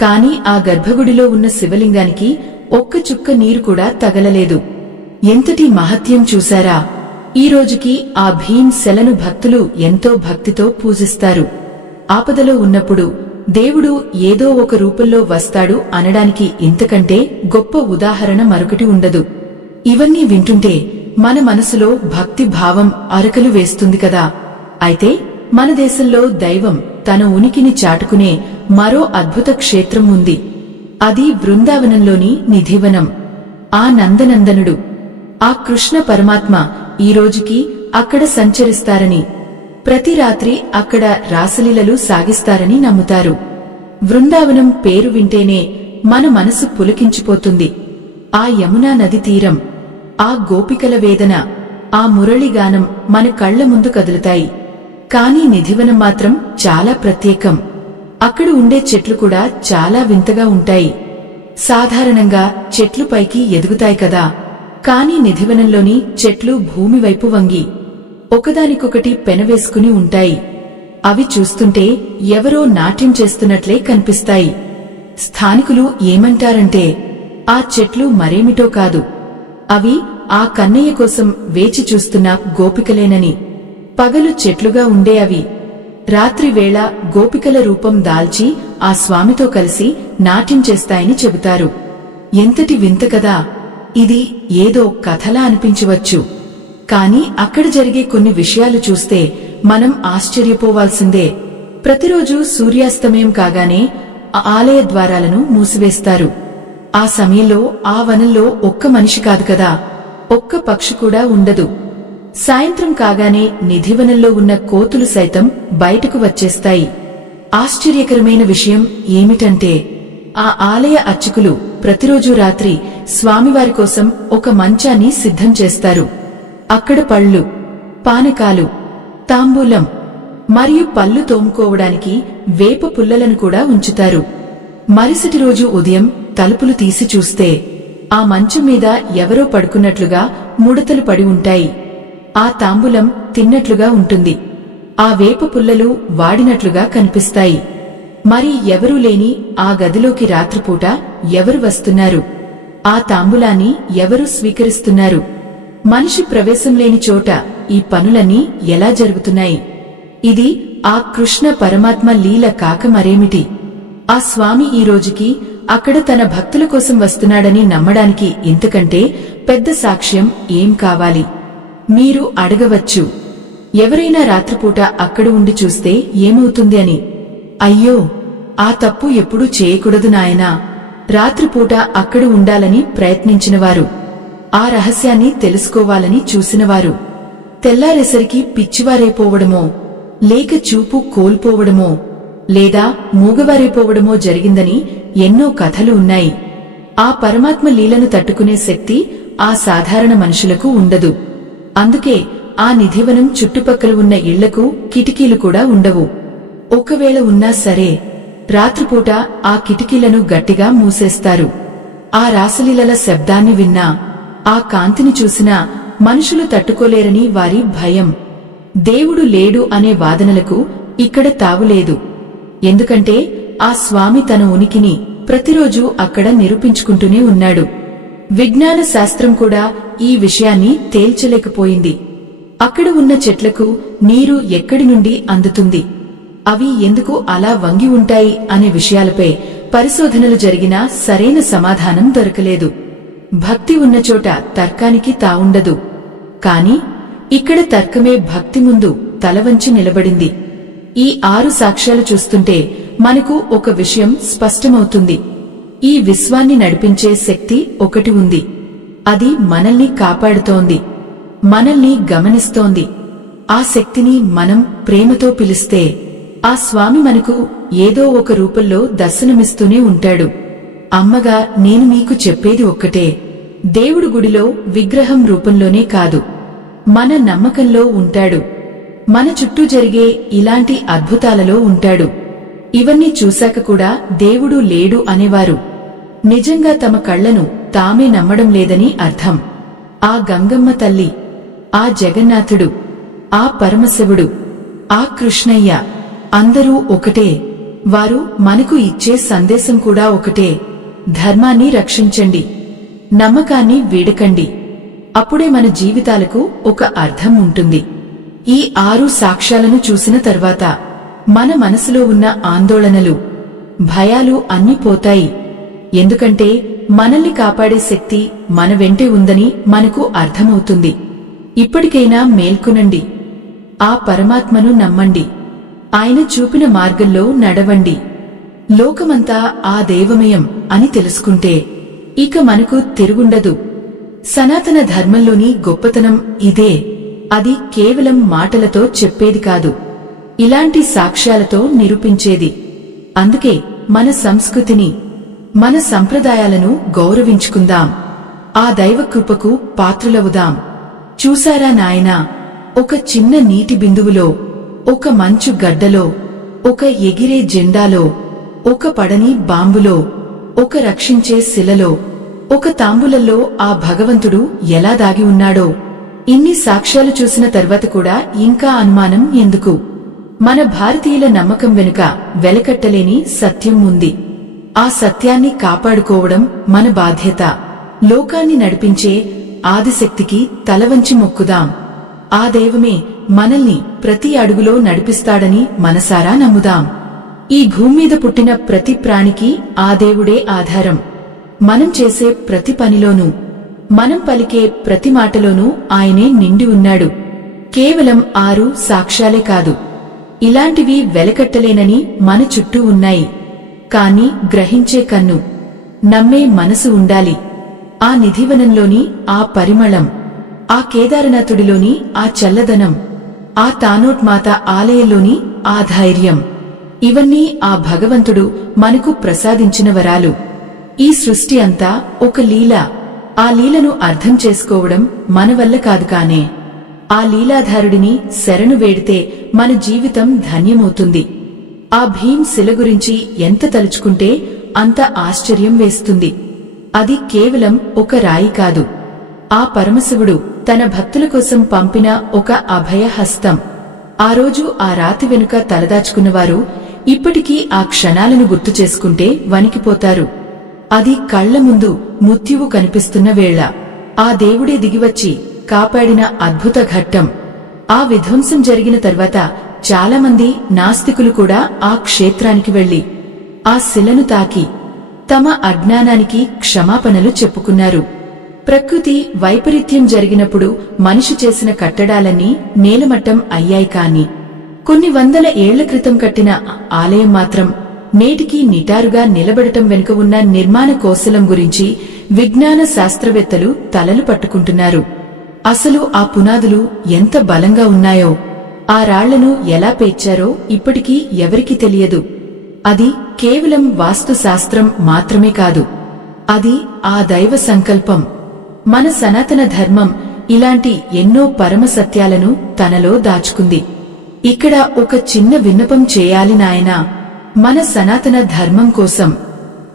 కాని ఆ గర్భగుడిలో ఉన్న శివలింగానికి ఒక్క చుక్క నీరు కూడా తగలలేదు. ఎంతటి మహత్యం చూశారా? ఈ రోజుకి ఆ భీమ్ శెలను భక్తులు ఎంతో భక్తితో పూజిస్తారు. ఆపదలో ఉన్నప్పుడు దేవుడు ఏదో ఒక రూపంలో వస్తాడు అనడానికి ఇంతకంటే గొప్ప ఉదాహరణ మరొకటి ఉండదు. ఇవన్నీ వింటుంటే మన మనసులో భక్తి భావం అరకలు వేస్తుంది కదా. అయితే మన దేశంలో దైవం తన ఉనికిని చాటుకునే మరో అద్భుత క్షేత్రం ఉంది. అది బృందావనంలోని నిధివనం. ఆ నందనందనుడు, ఆ కృష్ణ పరమాత్మ ఈ రోజుకి అక్కడ సంచరిస్తారని, ప్రతి రాత్రి అక్కడ రాసలీలలు సాగిస్తారని నమ్ముతారు. బృందావనం పేరు వింటేనే మన మనసు పులకించిపోతుంది. ఆ యమునా నది తీరం, ఆ గోపికల వేదన, ఆ మురళిగానం మన కళ్ల ముందు కదులుతాయి. కాని నిధివనం మాత్రం చాలా ప్రత్యేకం. అక్కడ ఉండే చెట్లు కూడా చాలా వింతగా ఉంటాయి. సాధారణంగా చెట్లు పైకి ఎదుగుతాయి కదా, కాని నిధివనంలోని చెట్లు భూమి వైపు వంగి ఒకదానికొకటి పెనవేసుకుని ఉంటాయి. అవి చూస్తుంటే ఎవరో నాట్యం చేస్తున్నట్లే కనిపిస్తాయి. స్థానికులు ఏమంటారంటే ఆ చెట్లు మరేమిటో కాదు, అవి ఆ కన్నయ్య కోసం వేచి చూస్తున్న గోపికలేనని. పగలు చెట్లుగా ఉండే అవి రాత్రి వేళ గోపికల రూపం దాల్చి ఆ స్వామితో కలిసి నాట్యం చేస్తాయని చెబుతారు. ఎంతటి వింత కదా! ఇది ఏదో కథలా అనిపించవచ్చు. కాని అక్కడ జరిగే కొన్ని విషయాలు చూస్తే మనం ఆశ్చర్యపోవాల్సిందే. ప్రతిరోజు సూర్యాస్తమయం కాగానే ఆ ఆలయ ద్వారాలను మూసివేస్తారు. ఆ సమయంలో ఆ వనంలో ఒక్క మనిషి కాదు కదా, ఒక్క పక్షి కూడా ఉండదు. సాయంత్రం కాగానే నిధివనంలో ఉన్న కోతులు సైతం బయటకు వచ్చేస్తాయి. ఆశ్చర్యకరమైన విషయం ఏమిటంటే ఆ ఆలయ అర్చకులు ప్రతిరోజు రాత్రి స్వామివారి కోసం ఒక మంచాన్ని సిద్ధం చేస్తారు. అక్కడ పళ్ళు, పానకాలు, తాంబూలం మరియు పళ్ళు తోముకోవడానికి వేప పుల్లలను కూడా ఉంచుతారు. మరుసటి రోజు ఉదయం తలుపులు తీసి చూస్తే ఆ మంచం మీద ఎవరో పడుకున్నట్లుగా ముడతలు పడి ఉంటాయి. ఆ తాంబూలం తిన్నట్లుగా ఉంటుంది. ఆ వేప పుల్లలు వాడినట్లుగా కనిపిస్తాయి. మరి ఎవరూ లేని ఆ గదిలోకి రాత్రిపూట ఎవరు వస్తున్నారు? ఆ తాంబూలాన్ని ఎవరు స్వీకరిస్తున్నారు? మనిషి ప్రవేశం లేని చోట ఈ పనులన్నీ ఎలా జరుగుతున్నాయి? ఇది ఆ కృష్ణ పరమాత్మ లీల కాక మరేమిటి? ఆ స్వామి ఈ రోజుకి అక్కడ తన భక్తుల కోసం వస్తున్నాడని నమ్మడానికి ఇంతకంటే పెద్ద సాక్ష్యం ఏం కావాలి? మీరు అడగవచ్చు, ఎవరైనా రాత్రిపూట అక్కడ ఉండి చూస్తే ఏమవుతుంది అని. అయ్యో, ఆ తప్పు ఎప్పుడూ చేయకూడదు నాయనా. రాత్రిపూట అక్కడ ఉండాలని ప్రయత్నించినవారు, ఆ రహస్యాన్ని తెలుసుకోవాలని చూసినవారు తెల్లారేసరికి పిచ్చివారైపోవడమో, లేక చూపు కోల్పోవడమో, లేదా మూగవారైపోవడమో జరిగిందని ఎన్నో కథలు ఉన్నాయి. ఆ పరమాత్మ లీలను తట్టుకునే శక్తి ఆ సాధారణ మనుషులకు ఉండదు. అందుకే ఆ నిధివనం చుట్టుపక్కల ఉన్న ఇళ్లకు కిటికీలు కూడా ఉండవు. ఒకవేళ ఉన్నా సరే రాత్రిపూట ఆ కిటికీలను గట్టిగా మూసేస్తారు. ఆ రాసలీలల శబ్దాన్ని విన్నా, ఆ కాంతిని చూసినా మనుషులు తట్టుకోలేరని వారి భయం. దేవుడు లేడు అనే వాదనలకు ఇక్కడ తావులేదు. ఎందుకంటే ఆ స్వామి తన ఉనికిని ప్రతిరోజూ అక్కడ నిరూపించుకుంటూనే ఉన్నాడు. విజ్ఞాన శాస్త్రం కూడా ఈ విషయాన్ని తేల్చలేకపోయింది. అక్కడ ఉన్న చెట్లకు నీరు ఎక్కడి నుండి అందుతుంది, అవి ఎందుకు అలా వంగి ఉంటాయి అనే విషయాలపై పరిశోధనలు జరిగినా సరైన సమాధానం దొరకలేదు. భక్తి ఉన్న చోట తర్కానికి తావుండదు. కాని ఇక్కడ తర్కమే భక్తి ముందు తలవంచి నిలబడింది. ఈ 6 సాక్ష్యాలు చూస్తుంటే మనకు ఒక విషయం స్పష్టమవుతుంది. ఈ విశ్వాన్ని నడిపించే శక్తి ఒకటి ఉంది. అది మనల్ని కాపాడుతోంది, మనల్ని గమనిస్తోంది. ఆ శక్తిని మనం ప్రేమతో పిలిస్తే ఆ స్వామి మనకు ఏదో ఒక రూపంలో దర్శనమిస్తూనే ఉంటాడు. అమ్మగా నేను మీకు చెప్పేది ఒక్కటే, దేవుడు గుడిలో విగ్రహం రూపంలోనే కాదు, మన నమ్మకంలో ఉంటాడు. మన చుట్టూ జరిగే ఇలాంటి అద్భుతాలలో ఉంటాడు. ఇవన్నీ చూశాక కూడా దేవుడు లేడు అనేవారు నిజంగా తమ కళ్లను తామే నమ్మడం లేదని అర్థం. ఆ గంగమ్మ తల్లి, ఆ జగన్నాథుడు, ఆ పరమశివుడు, ఆ కృష్ణయ్య అందరూ ఒకటే. వారు మనకు ఇచ్చే సందేశం కూడా ఒకటే. ధర్మాన్ని రక్షించండి, నమ్మకాన్ని వీడకండి. అప్పుడే మన జీవితాలకు ఒక అర్థం ఉంటుంది. ఈ 6 సాక్ష్యాలను చూసిన తర్వాత మన మనసులో ఉన్న ఆందోళనలు, భయాలు అన్నీ పోతాయి. ఎందుకంటే మనల్ని కాపాడే శక్తి మన వెంటే ఉందని మనకు అర్థమవుతుంది. ఇప్పటికైనా మేల్కొనండి, ఆ పరమాత్మను నమ్మండి, ఆయన చూపిన మార్గంలో నడవండి. లోకమంతా ఆ దైవమయం అని తెలుసుకుంటే ఇక మనకు తిరుగుండదు. సనాతన ధర్మంలోని గొప్పతనం ఇదే. అది కేవలం మాటలతో చెప్పేది కాదు, ఇలాంటి సాక్ష్యాలతో నిరూపించేది. అందుకే మన సంస్కృతిని, మన సంప్రదాయాలను గౌరవించుకుందాం. ఆ దైవకృపకు పాత్రులవుదాం. చూశారా నాయనా, ఒక చిన్న నీటి బిందువులో, ఒక మంచు గడ్డలో, ఒక ఎగిరే జెండాలో, ఒక పడని బాంబులో, ఒక రక్షించే శిలలో, ఒక తాంబూలంలో ఆ భగవంతుడు ఎలా దాగి ఉన్నాడో. ఇన్ని సాక్ష్యాలు చూసిన తర్వాత కూడా ఇంకా అనుమానం ఎందుకు? మన భారతీయుల నమ్మకం వెనుక వెలకట్టలేని సత్యం ఉంది. ఆ సత్యాన్ని కాపాడుకోవడం మన బాధ్యత. లోకాన్ని నడిపించే ఆదిశక్తికి తలవంచి మొక్కుదాం. ఆ దైవమే మనల్ని ప్రతి అడుగులో నడిపిస్తాడని మనసారా నమ్ముదాం. ఈ భూమ్మీద పుట్టిన ప్రతి ప్రాణికి ఆ దేవుడే ఆధారం. మనం చేసే ప్రతి పనిలోనూ, మనం పలికే ప్రతి మాటలోనూ ఆయనే నిండి ఉన్నాడు. కేవలం 6 సాక్ష్యాలే కాదు, ఇలాంటివి వెలకట్టలేనని మన చుట్టూ ఉన్నాయి. కాని గ్రహించే కన్ను, నమ్మే మనసు ఉండాలి. ఆ నిధివనంలోని ఆ పరిమళం, ఆ కేదారనాథుడిలోని ఆ చల్లదనం, ఆ తానోట్ మాత ఆలయంలోని ఆ ధైర్యం, ఇవన్నీ ఆ భగవంతుడు మనకు ప్రసాదించిన వరాలు. ఈ సృష్టి అంతా ఒక లీల. ఆ లీలను అర్థం చేసుకోవడం మన వల్ల కాదు. కానే ఆ లీలాధారుడిని శరణు వేడితే మన జీవితం ధన్యమవుతుంది. ఆ భీం శిల గురించి ఎంత తలుచుకుంటే అంత ఆశ్చర్యం వేస్తుంది. అది కేవలం ఒక రాయి కాదు, ఆ పరమశివుడు తన భక్తుల కోసం పంపిన ఒక అభయ హస్తం. ఆ రోజు ఆ రాతి వెనుక తలదాచుకున్నవారు ఇప్పటికీ ఆ క్షణాలను గుర్తు చేసుకుంటే వణికిపోతారు. అది కళ్ల ముందు మృత్యువు కనిపిస్తున్న వేళ ఆ దేవుడే దిగివచ్చి కాపాడిన అద్భుత ఘట్టం. ఆ విధ్వంసం జరిగిన తర్వాత చాలామంది నాస్తికులు కూడా ఆ క్షేత్రానికి వెళ్లి ఆ శిలను తాకి తమ అజ్ఞానానికి క్షమాపణలు చెప్పుకున్నారు. ప్రకృతి వైపరీత్యం జరిగినప్పుడు మనిషి చేసిన కట్టడాలన్నీ నేలమట్టం అయ్యాయి. కాని కొన్ని వందల ఏళ్ల క్రితం కట్టిన ఆలయం మాత్రం నేటికి నిటారుగా నిలబడటం వెనుక ఉన్న నిర్మాణ కౌశలం గురించి విజ్ఞాన శాస్త్రవేత్తలు తలలు పట్టుకుంటున్నారు. అసలు ఆ పునాదులు ఎంత బలంగా ఉన్నాయో, ఆ రాళ్లను ఎలా పేర్చారో ఇప్పటికీ ఎవరికీ తెలియదు. అది కేవలం వాస్తు శాస్త్రం మాత్రమే కాదు, అది ఆ దైవ సంకల్పం. మన సనాతన ధర్మం ఇలాంటి ఎన్నో పరమ సత్యాలను తనలో దాచుకుంది. ఇక్కడ ఒక చిన్న విన్నపం చేయాలి నాయనా. మన సనాతన ధర్మం కోసం,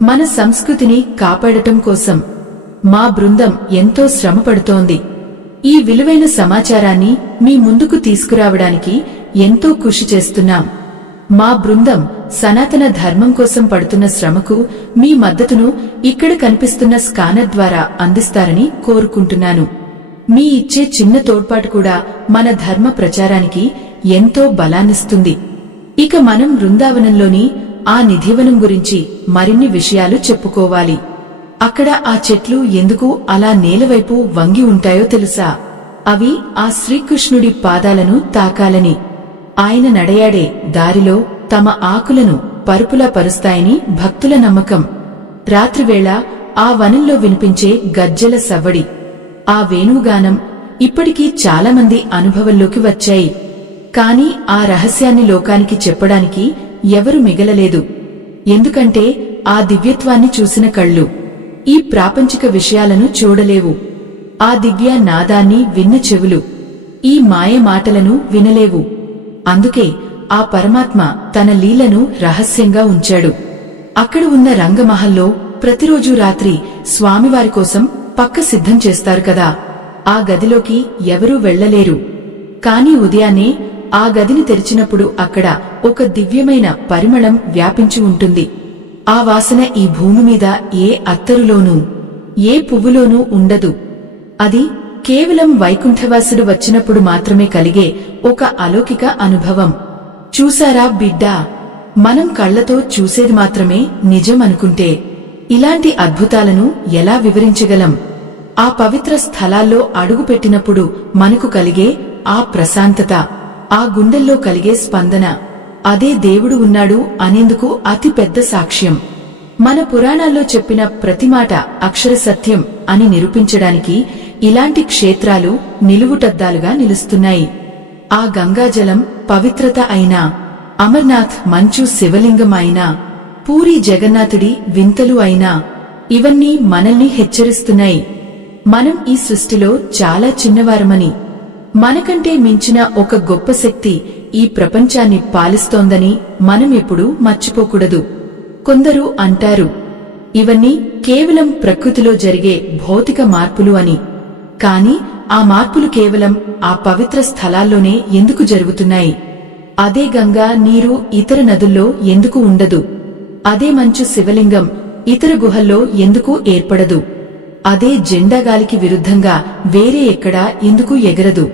మన సంస్కృతిని కాపాడటం కోసం మా బృందం ఎంతో శ్రమపడుతోంది. ఈ విలువైన సమాచారాన్ని మీ ముందుకు తీసుకురావడానికి ఎంతో కృషి చేస్తున్నాం. మా బృందం సనాతన ధర్మం కోసం పడుతున్న శ్రమకు మీ మద్దతును ఇక్కడ కనిపిస్తున్న స్కానర్ ద్వారా అందిస్తారని కోరుకుంటున్నాను. మీ ఇచ్చే చిన్న తోడ్పాటు కూడా మన ధర్మ ప్రచారానికి ఎంతో బలాన్నిస్తుంది. ఇక మనం బృందావనంలోని ఆ నిధివనం గురించి మరిన్ని విషయాలు చెప్పుకోవాలి. అక్కడ ఆ చెట్లు ఎందుకు అలా నేలవైపు వంగి ఉంటాయో తెలుసా? అవి ఆ శ్రీకృష్ణుడి పాదాలను తాకాలని. ఆయన నడయాడే దారిలో తమ ఆకులను పరుపులా పరుస్తాయని భక్తుల నమ్మకం. రాత్రివేళ ఆ వనంలో వినిపించే గజ్జెల సవ్వడి, ఆ వేణుగానం ఇప్పటికీ చాలామంది అనుభవంలోకి వచ్చాయి. కాని ఆ రహస్యాన్ని లోకానికి చెప్పడానికి ఎవరు మిగలలేదు. ఎందుకంటే ఆ దివ్యత్వాన్ని చూసిన కళ్ళు ఈ ప్రాపంచిక విషయాలను చూడలేవు. ఆ దివ్య నాదాన్ని విన్న చెవులు ఈ మాయ మాటలను వినలేవు. అందుకే ఆ పరమాత్మ తన లీలను రహస్యంగా ఉంచాడు. అక్కడ ఉన్న రంగమహల్లో ప్రతిరోజూ రాత్రి స్వామివారి కోసం పక్క సిద్ధం చేస్తారు కదా, ఆ గదిలోకి ఎవరూ వెళ్లలేరు. కాని ఉదయాన్నే ఆ గదిని తెరిచినప్పుడు అక్కడ ఒక దివ్యమైన పరిమళం వ్యాపించి ఉంటుంది. ఆ వాసన ఈ భూమి మీద ఏ అత్తరులోనూ ఏ పువ్వులోనూ ఉండదు. అది కేవలం వైకుంఠవాసుడు వచ్చినప్పుడు మాత్రమే కలిగే ఒక అలౌకిక అనుభవం. చూసారా బిడ్డా, మనం కళ్లతో చూసేది మాత్రమే నిజం అనుకుంటే ఇలాంటి అద్భుతాలను ఎలా వివరించగలం? ఆ పవిత్ర స్థలాల్లో అడుగుపెట్టినప్పుడు మనకు కలిగే ఆ ప్రశాంతత, ఆ గుండెల్లో కలిగే స్పందన, అదే దేవుడు ఉన్నాడు అనేందుకు అతి పెద్ద సాక్ష్యం. మన పురాణాల్లో చెప్పిన ప్రతి మాట అక్షర సత్యం అని నిరూపించడానికి ఇలాంటి క్షేత్రాలు నిలువుటద్దాలుగా నిలుస్తున్నాయి. ఆ గంగాజలం పవిత్రత అయినా, అమర్నాథ్ మంచు శివలింగం అయినా, పూరీ జగన్నాథుడి వింతలు అయినా ఇవన్నీ మనల్ని హెచ్చరిస్తున్నాయి. మనం ఈ సృష్టిలో చాలా చిన్నవారమని, మనకంటే మించిన ఒక గొప్ప శక్తి ఈ ప్రపంచాన్ని పాలిస్తోందని మనం ఎప్పుడూ మర్చిపోకూడదు. కొందరు అంటారు ఇవన్నీ కేవలం ప్రకృతిలో జరిగే భౌతిక మార్పులు అని. కాని ఆ మార్పులు కేవలం ఆ పవిత్ర స్థలాల్లోనే ఎందుకు జరుగుతున్నాయి? అదే గంగా నీరు ఇతర నదుల్లో ఎందుకు ఉండదు? అదే మంచు శివలింగం ఇతర గుహల్లో ఎందుకు ఏర్పడదు? అదే జెండాగాలికి విరుద్ధంగా వేరే ఎక్కడా ఎందుకు ఎగరదు?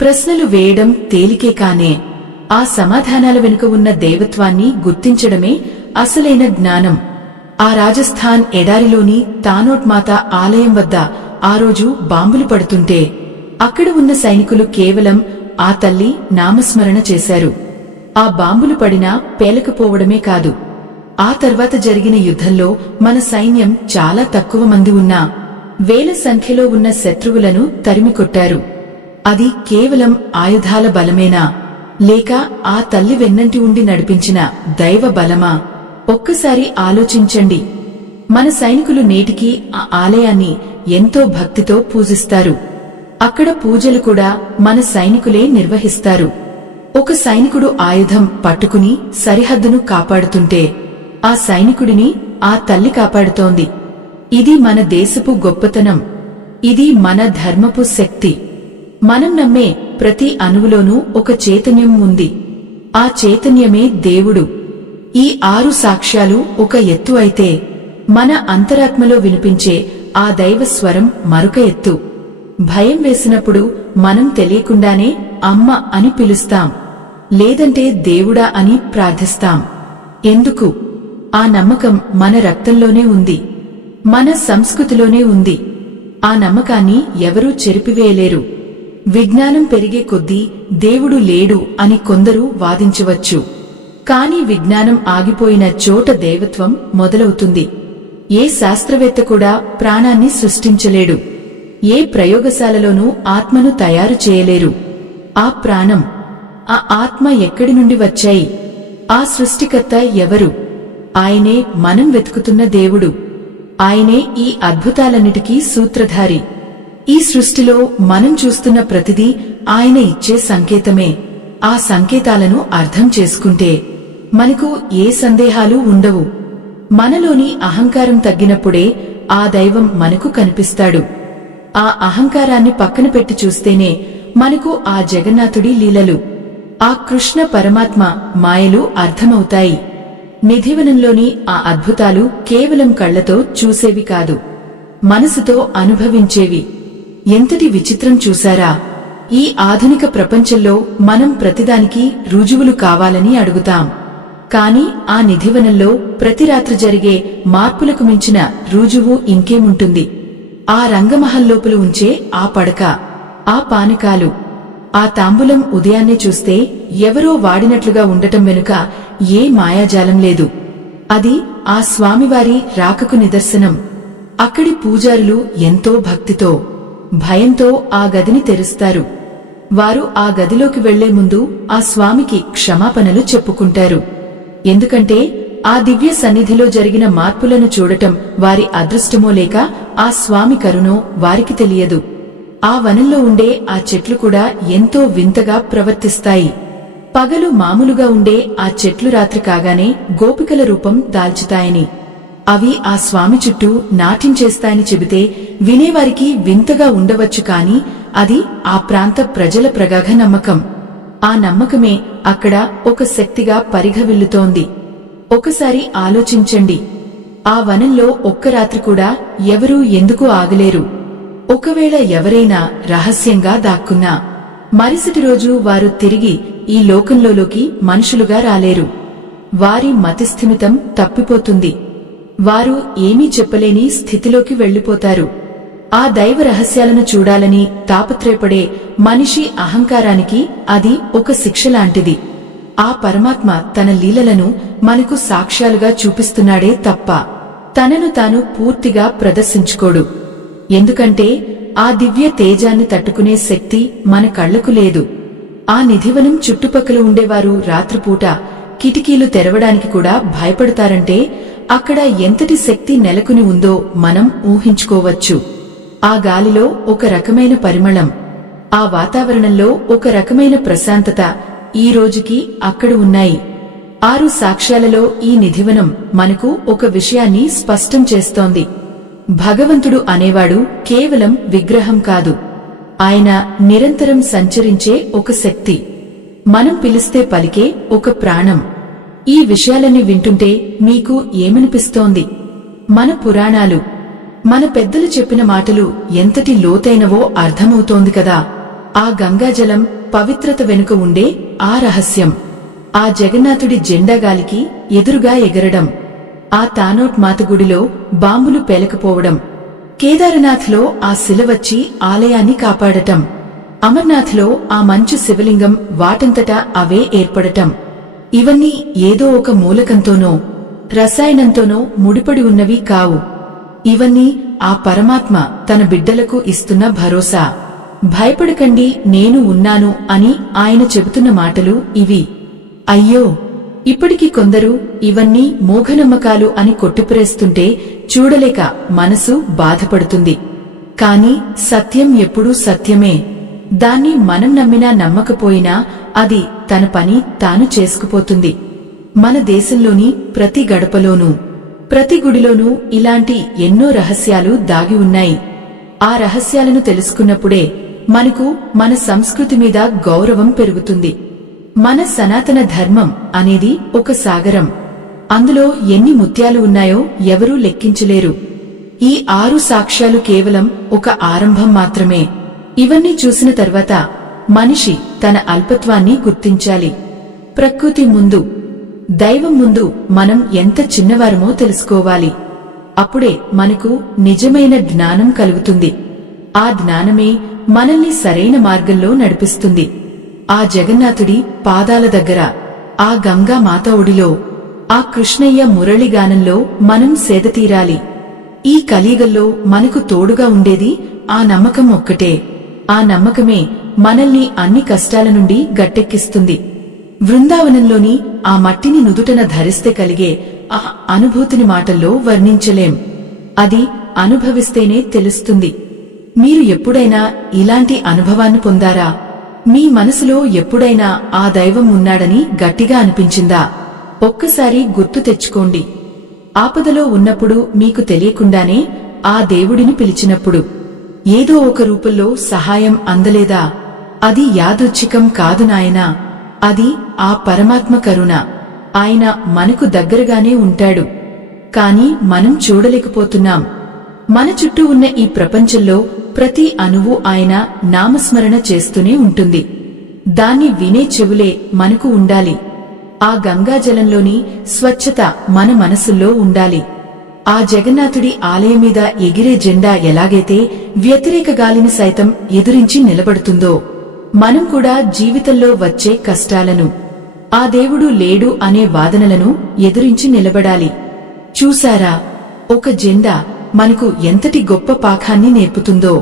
ప్రశ్నలు వేయడం తేలికే కానే, ఆ సమాధానాల వెనుక ఉన్న దైవత్వాన్ని గుర్తించడమే అసలైన జ్ఞానం. ఆ రాజస్థాన్ ఎడారిలోని తానోట్ మాత ఆలయం వద్ద ఆ రోజు బాంబులు పడుతుంటే అక్కడ ఉన్న సైనికులు కేవలం ఆ తల్లి నామస్మరణ చేశారు. ఆ బాంబులు పడినా పేలకపోవడమే కాదు, ఆ తర్వాత జరిగిన యుద్ధంలో మన సైన్యం చాలా తక్కువ మంది ఉన్నా వేల సంఖ్యలో ఉన్న శత్రువులను తరిమికొట్టారు. అది కేవలం ఆయుధాల బలమేనా, లేక ఆ తల్లి వెన్నంటి ఉండి నడిపించిన దైవ బలమా? ఒక్కసారి ఆలోచించండి. మన సైనికులు నేటికీ ఆ ఆలయాన్ని ఎంతో భక్తితో పూజిస్తారు. అక్కడ పూజలు కూడా మన సైనికులే నిర్వహిస్తారు. ఒక సైనికుడు ఆయుధం పట్టుకుని సరిహద్దును కాపాడుతుంటే ఆ సైనికుడిని ఆ తల్లి కాపాడుతోంది. ఇది మన దేశపు గొప్పతనం. ఇది మన ధర్మపు శక్తి. మనం నమ్మే ప్రతి అణువులోనూ ఒక చైతన్యం ఉంది. ఆ చైతన్యమే దేవుడు. ఈ 6 సాక్ష్యాలు ఒక ఎత్తు అయితే, మన అంతరాత్మలో వినిపించే ఆ దైవ స్వరం మరొక ఎత్తు. భయం వేసినప్పుడు మనం తెలియకుండానే అమ్మ అని పిలుస్తాం, లేదంటే దేవుడా అని ప్రార్థిస్తాం. ఎందుకు? ఆ నమ్మకం మన రక్తంలోనే ఉంది, మన సంస్కృతిలోనే ఉంది. ఆ నమ్మకాన్ని ఎవరూ చెరిపివేయలేరు. విజ్ఞానం పెరిగే కొద్దీ దేవుడు లేడు అని కొందరు వాదించవచ్చు. కాని విజ్ఞానం ఆగిపోయిన చోట దైవత్వం మొదలవుతుంది. ఏ శాస్త్రవేత్త కూడా ప్రాణాన్ని సృష్టించలేడు. ఏ ప్రయోగశాలలోనూ ఆత్మను తయారు చేయలేరు. ఆ ప్రాణం, ఆ ఆత్మ ఎక్కడి నుండి వచ్చాయి? ఆ సృష్టికర్త ఎవరు? ఆయనే మనం వెతుకుతున్న దేవుడు. ఆయనే ఈ అద్భుతాలన్నిటికీ సూత్రధారి. ఈ సృష్టిలో మనం చూస్తున్న ప్రతిదీ ఆయన ఇచ్చే సంకేతమే. ఆ సంకేతాలను అర్థం చేసుకుంటే మనకు ఏ సందేహాలు ఉండవు. మనలోని అహంకారం తగ్గినప్పుడే ఆ దైవం మనకు కనిపిస్తాడు. ఆ అహంకారాన్ని పక్కన పెట్టి చూస్తేనే మనకు ఆ జగన్నాథుడి లీలలు, ఆ కృష్ణ పరమాత్మ మాయలు అర్థమవుతాయి. నిధివనంలోని ఆ అద్భుతాలు కేవలం కళ్లతో చూసేవి కాదు, మనసుతో అనుభవించేవి. ఎంతటి విచిత్రం చూశారా? ఈ ఆధునిక ప్రపంచంలో మనం ప్రతిదానికి రుజువులు కావాలని అడుగుతాం. కాని ఆ నిధివనంలో ప్రతి రాత్రి జరిగే మార్పులకు మించిన రుజువు ఇంకేముంటుంది? ఆ రంగమహల్లోపల ఉంచే ఆ పడక, ఆ పానకాలు, ఆ తాంబూలం ఉదయాన్నే చూస్తే ఎవరో వాడినట్లుగా ఉండటం వెనుక ఏ మాయాజాలం లేదు. అది ఆ స్వామివారి రాకకు నిదర్శనం. అక్కడి పూజారులు ఎంతో భక్తితో, భయంతో ఆ గదిని తెరుస్తారు. వారు ఆ గదిలోకి వెళ్లే ముందు ఆ స్వామికి క్షమాపణలు చెప్పుకుంటారు. ఎందుకంటే ఆ దివ్య సన్నిధిలో జరిగిన మార్పులను చూడటం వారి అదృష్టమో లేక ఆ స్వామి కరుణో వారికి తెలియదు. ఆ వనంలో ఉండే ఆ చెట్లు కూడా ఎంతో వింతగా ప్రవర్తిస్తాయి. పగలు మామూలుగా ఉండే ఆ చెట్లు రాత్రి కాగానే గోపికల రూపం దాల్చుతాయని, అవి ఆ స్వామి చుట్టూ నాట్యం చేస్తాయని చెబితే వినేవారికి వింతగా ఉండవచ్చు. కాని అది ఆ ప్రాంత ప్రజల ప్రగాఢ నమ్మకం. ఆ నమ్మకమే అక్కడ ఒక శక్తిగా పరిఘవిల్లుతోంది. ఒకసారి ఆలోచించండి, ఆ వనంలో ఒక్క రాత్రి కూడా ఎవరూ ఎందుకు ఆగలేరు? ఒకవేళ ఎవరైనా రహస్యంగా దాక్కున్నా మరుసటి రోజు వారు తిరిగి ఈ లోకంలోకి మనుషులుగా రాలేరు. వారి మతిస్థిమితం తప్పిపోతుంది. వారు ఏమీ చెప్పలేని స్థితిలోకి వెళ్లిపోతారు. ఆ దైవ రహస్యాలను చూడాలని తాపత్రయపడే మనిషి అహంకారానికి అది ఒక శిక్షలాంటిది. ఆ పరమాత్మ తన లీలలను మనకు సాక్ష్యాలుగా చూపిస్తున్నాడే తప్ప తనను తాను పూర్తిగా ప్రదర్శించుకోడు. ఎందుకంటే ఆ దివ్య తేజాన్ని తట్టుకునే శక్తి మన కళ్లకు లేదు. ఆ నిధివనం చుట్టుపక్కల ఉండేవారు రాత్రిపూట కిటికీలు తెరవడానికి కూడా భయపడతారంటే అక్కడ ఎంతటి శక్తి నెలకొని ఉందో మనం ఊహించుకోవచ్చు. ఆ గాలిలో ఒక రకమైన పరిమళం, ఆ వాతావరణంలో ఒక రకమైన ప్రశాంతత ఈ రోజుకి అక్కడ ఉన్నాయి. 6 సాక్ష్యాలలో ఈ నిధివనం మనకు ఒక విషయాన్ని స్పష్టం చేస్తోంది. భగవంతుడు అనేవాడు కేవలం విగ్రహం కాదు. ఆయన నిరంతరం సంచరించే ఒక శక్తి. మనం పిలిస్తే పలికే ఒక ప్రాణం. ఈ విషయాలన్నీ వింటుంటే మీకు ఏమనిపిస్తోంది? మన పురాణాలు, మన పెద్దలు చెప్పిన మాటలు ఎంతటి లోతైనవో అర్థమవుతోంది కదా. ఆ గంగాజలం పవిత్రత వెనుక ఉండే ఆ రహస్యం, ఆ జగన్నాథుడి జెండాగాలికి ఎదురుగా ఎగరడం, ఆ తానోట్ మాతగుడిలో బాంబులు పేలకపోవడం, కేదారనాథ్లో ఆ శిలవచ్చి ఆలయాన్ని కాపాడటం, అమర్నాథ్లో ఆ మంచు శివలింగం వాటంతటా అవే ఏర్పడటం, ఇవన్నీ ఏదో ఒక మూలకంతోనో రసాయనంతోనో ముడిపడి ఉన్నవి కావు. ఇవన్నీ ఆ పరమాత్మ తన బిడ్డలకు ఇస్తున్న భరోసా. భయపడకండి, నేను ఉన్నాను అని ఆయన చెబుతున్న మాటలు ఇవి. అయ్యో, ఇప్పటికీ కొందరు ఇవన్నీ మూఢనమ్మకాలు అని కొట్టిపరేస్తుంటే చూడలేక మనసు బాధపడుతుంది. కాని సత్యం ఎప్పుడూ సత్యమే. దాన్ని మనం నమ్మినా నమ్మకపోయినా అది తన పని తాను చేసుకుపోతుంది. మన దేశంలోని ప్రతి గడపలోనూ ప్రతి గుడిలోనూ ఇలాంటి ఎన్నో రహస్యాలు దాగి ఉన్నాయి. ఆ రహస్యాలను తెలుసుకున్నప్పుడే మనకు మన సంస్కృతి మీద గౌరవం పెరుగుతుంది. మన సనాతన ధర్మం అనేది ఒక సాగరం. అందులో ఎన్ని ముత్యాలు ఉన్నాయో ఎవరూ లెక్కించలేరు. ఈ 6 సాక్ష్యాలు కేవలం ఒక ఆరంభం మాత్రమే. ఇవన్నీ చూసిన తర్వాత మనిషి తన అల్పత్వాన్ని గుర్తించాలి. ప్రకృతి ముందు, దైవం ముందు మనం ఎంత చిన్నవారమో తెలుసుకోవాలి. అప్పుడే మనకు నిజమైన జ్ఞానం కలుగుతుంది. ఆ జ్ఞానమే మనల్ని సరైన మార్గంలో నడిపిస్తుంది. ఆ జగన్నాథుడి పాదాల దగ్గర, ఆ గంగా మాత ఒడిలో, ఆ కృష్ణయ్య మురళిగానంలో మనం సేదతీరాలి. ఈ కలియుగంలో మనకు తోడుగా ఉండేది ఆ నమ్మకం ఒక్కటే. ఆ నమ్మకమే మనల్ని అన్ని కష్టాల నుండి గట్టెక్కిస్తుంది. బృందావనంలోని ఆ మట్టిని నుదుటన ధరిస్తే కలిగే ఆ అనుభూతిని మాటల్లో వర్ణించలేం. అది అనుభవిస్తేనే తెలుస్తుంది. మీరు ఎప్పుడైనా ఇలాంటి అనుభవాన్ని పొందారా? మీ మనసులో ఎప్పుడైనా ఆ దైవం ఉన్నాడని గట్టిగా అనిపించిందా? ఒక్కసారి గుర్తు తెచ్చుకోండి. ఆపదలో ఉన్నప్పుడు మీకు తెలియకుండానే ఆ దేవుడిని పిలిచినప్పుడు ఏదో ఒక రూపంలో సహాయం అందలేదా? అది యాదృచ్ఛికం కాదు నాయనా. అది ఆ పరమాత్మ కరుణ. ఆయన మనకు దగ్గరగానే ఉంటాడు. కాని మనం చూడలేకపోతున్నాం. మన చుట్టూ ఉన్న ఈ ప్రపంచంలో ప్రతి అణువు ఆయన నామస్మరణ చేస్తూనే ఉంటుంది. దాన్ని వినే చెవులే మనకు ఉండాలి. ఆ గంగాజలంలోని స్వచ్ఛత మన మనసుల్లో ఉండాలి. ఆ జగన్నాథుడి ఆలయం మీద ఎగిరే జెండా ఎలాగైతే వ్యతిరేక గాలిని సైతం ఎదురించి నిలబడుతుందో, మనం కూడా జీవితంలో వచ్చే కష్టాలను, ఆ దేవుడు లేడు అనే వాదనలను ఎదురించి నిలబడాలి. చూశారా, ఒక జెండా మనకు ఎంతటి గొప్ప పాఠాన్ని నేర్పుతుందో.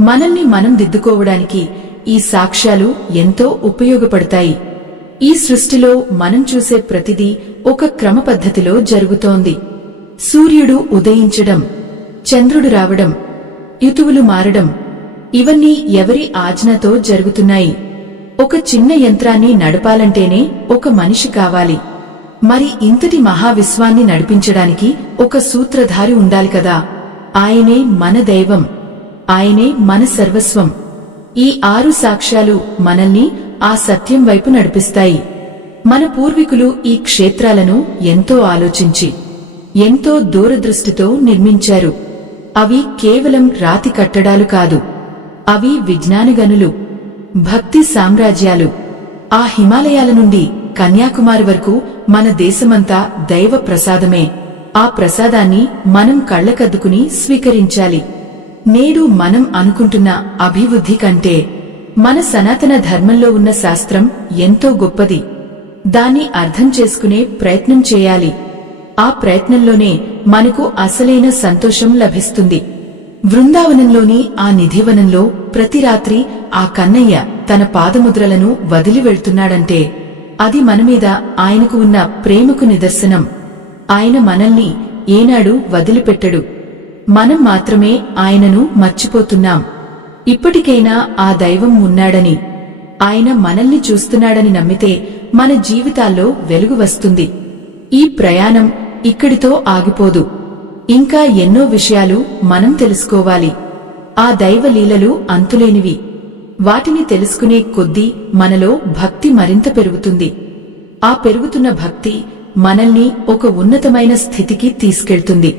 మనల్ని మనం దిద్దుకోవడానికి ఈ సాక్ష్యాలు ఎంతో ఉపయోగపడతాయి. ఈ సృష్టిలో మనం చూసే ప్రతిదీ ఒక క్రమ పద్ధతిలో జరుగుతోంది. సూర్యుడు ఉదయించడం, చంద్రుడు రావడం, ఋతువులు మారడం, ఇవన్నీ ఎవరి ఆజ్ఞతో జరుగుతున్నాయి. ఒక చిన్న యంత్రాన్ని నడపాలంటేనే ఒక మనిషి కావాలి. మరి ఇంతటి మహావిశ్వాన్ని నడిపించడానికి ఒక సూత్రధారి ఉండాలి కదా. ఆయనే మన దైవం. ఆయనే మన సర్వస్వం. ఈ 6 సాక్ష్యాలు మనల్ని ఆ సత్యం వైపు నడిపిస్తాయి. మన పూర్వీకులు ఈ క్షేత్రాలను ఎంతో ఆలోచించి, ఎంతో దూరదృష్టితో నిర్మించారు. అవి కేవలం రాతి కట్టడాలు కాదు. అవి విజ్ఞానగనులు, భక్తి సామ్రాజ్యాలు. ఆ హిమాలయాల నుండి కన్యాకుమారి వరకు మన దేశమంతా దైవ ప్రసాదమే. ఆ ప్రసాదాన్ని మనం కళ్లకద్దుకుని స్వీకరించాలి. నేడు మనం అనుకుంటున్న అభివృద్ధి కంటే మన సనాతన ధర్మంలో ఉన్న శాస్త్రం ఎంతో గొప్పది. దాన్ని అర్థం చేసుకునే ప్రయత్నం చేయాలి. ఆ ప్రయత్నంలోనే మనకు అసలైన సంతోషం లభిస్తుంది. బృందావనంలోని ఆ నిధివనంలో ప్రతి రాత్రి ఆ కన్నయ్య తన పాదముద్రలను వదిలి వెళ్తున్నాడంటే అది మనమీద ఆయనకు ఉన్న ప్రేమకు నిదర్శనం. ఆయన మనల్ని ఏనాడు వదిలిపెట్టడు. మనం మాత్రమే ఆయనను మర్చిపోతున్నాం. ఇప్పటికైనా ఆ దైవం ఉన్నాడని, ఆయన మనల్ని చూస్తున్నాడని నమ్మితే మన జీవితాల్లో వెలుగు వస్తుంది. ఈ ప్రయాణం ఇక్కడితో ఆగిపోదు. ఇంకా ఎన్నో విషయాలు మనం తెలుసుకోవాలి. ఆ దైవ లీలలు అంతులేనివి. వాటిని తెలుసుకునే కొద్దీ మనలో భక్తి మరింత పెరుగుతుంది. ఆ పెరుగుతున్న భక్తి మనల్ని ఒక ఉన్నతమైన స్థితికి తీసుకెళ్తుంది.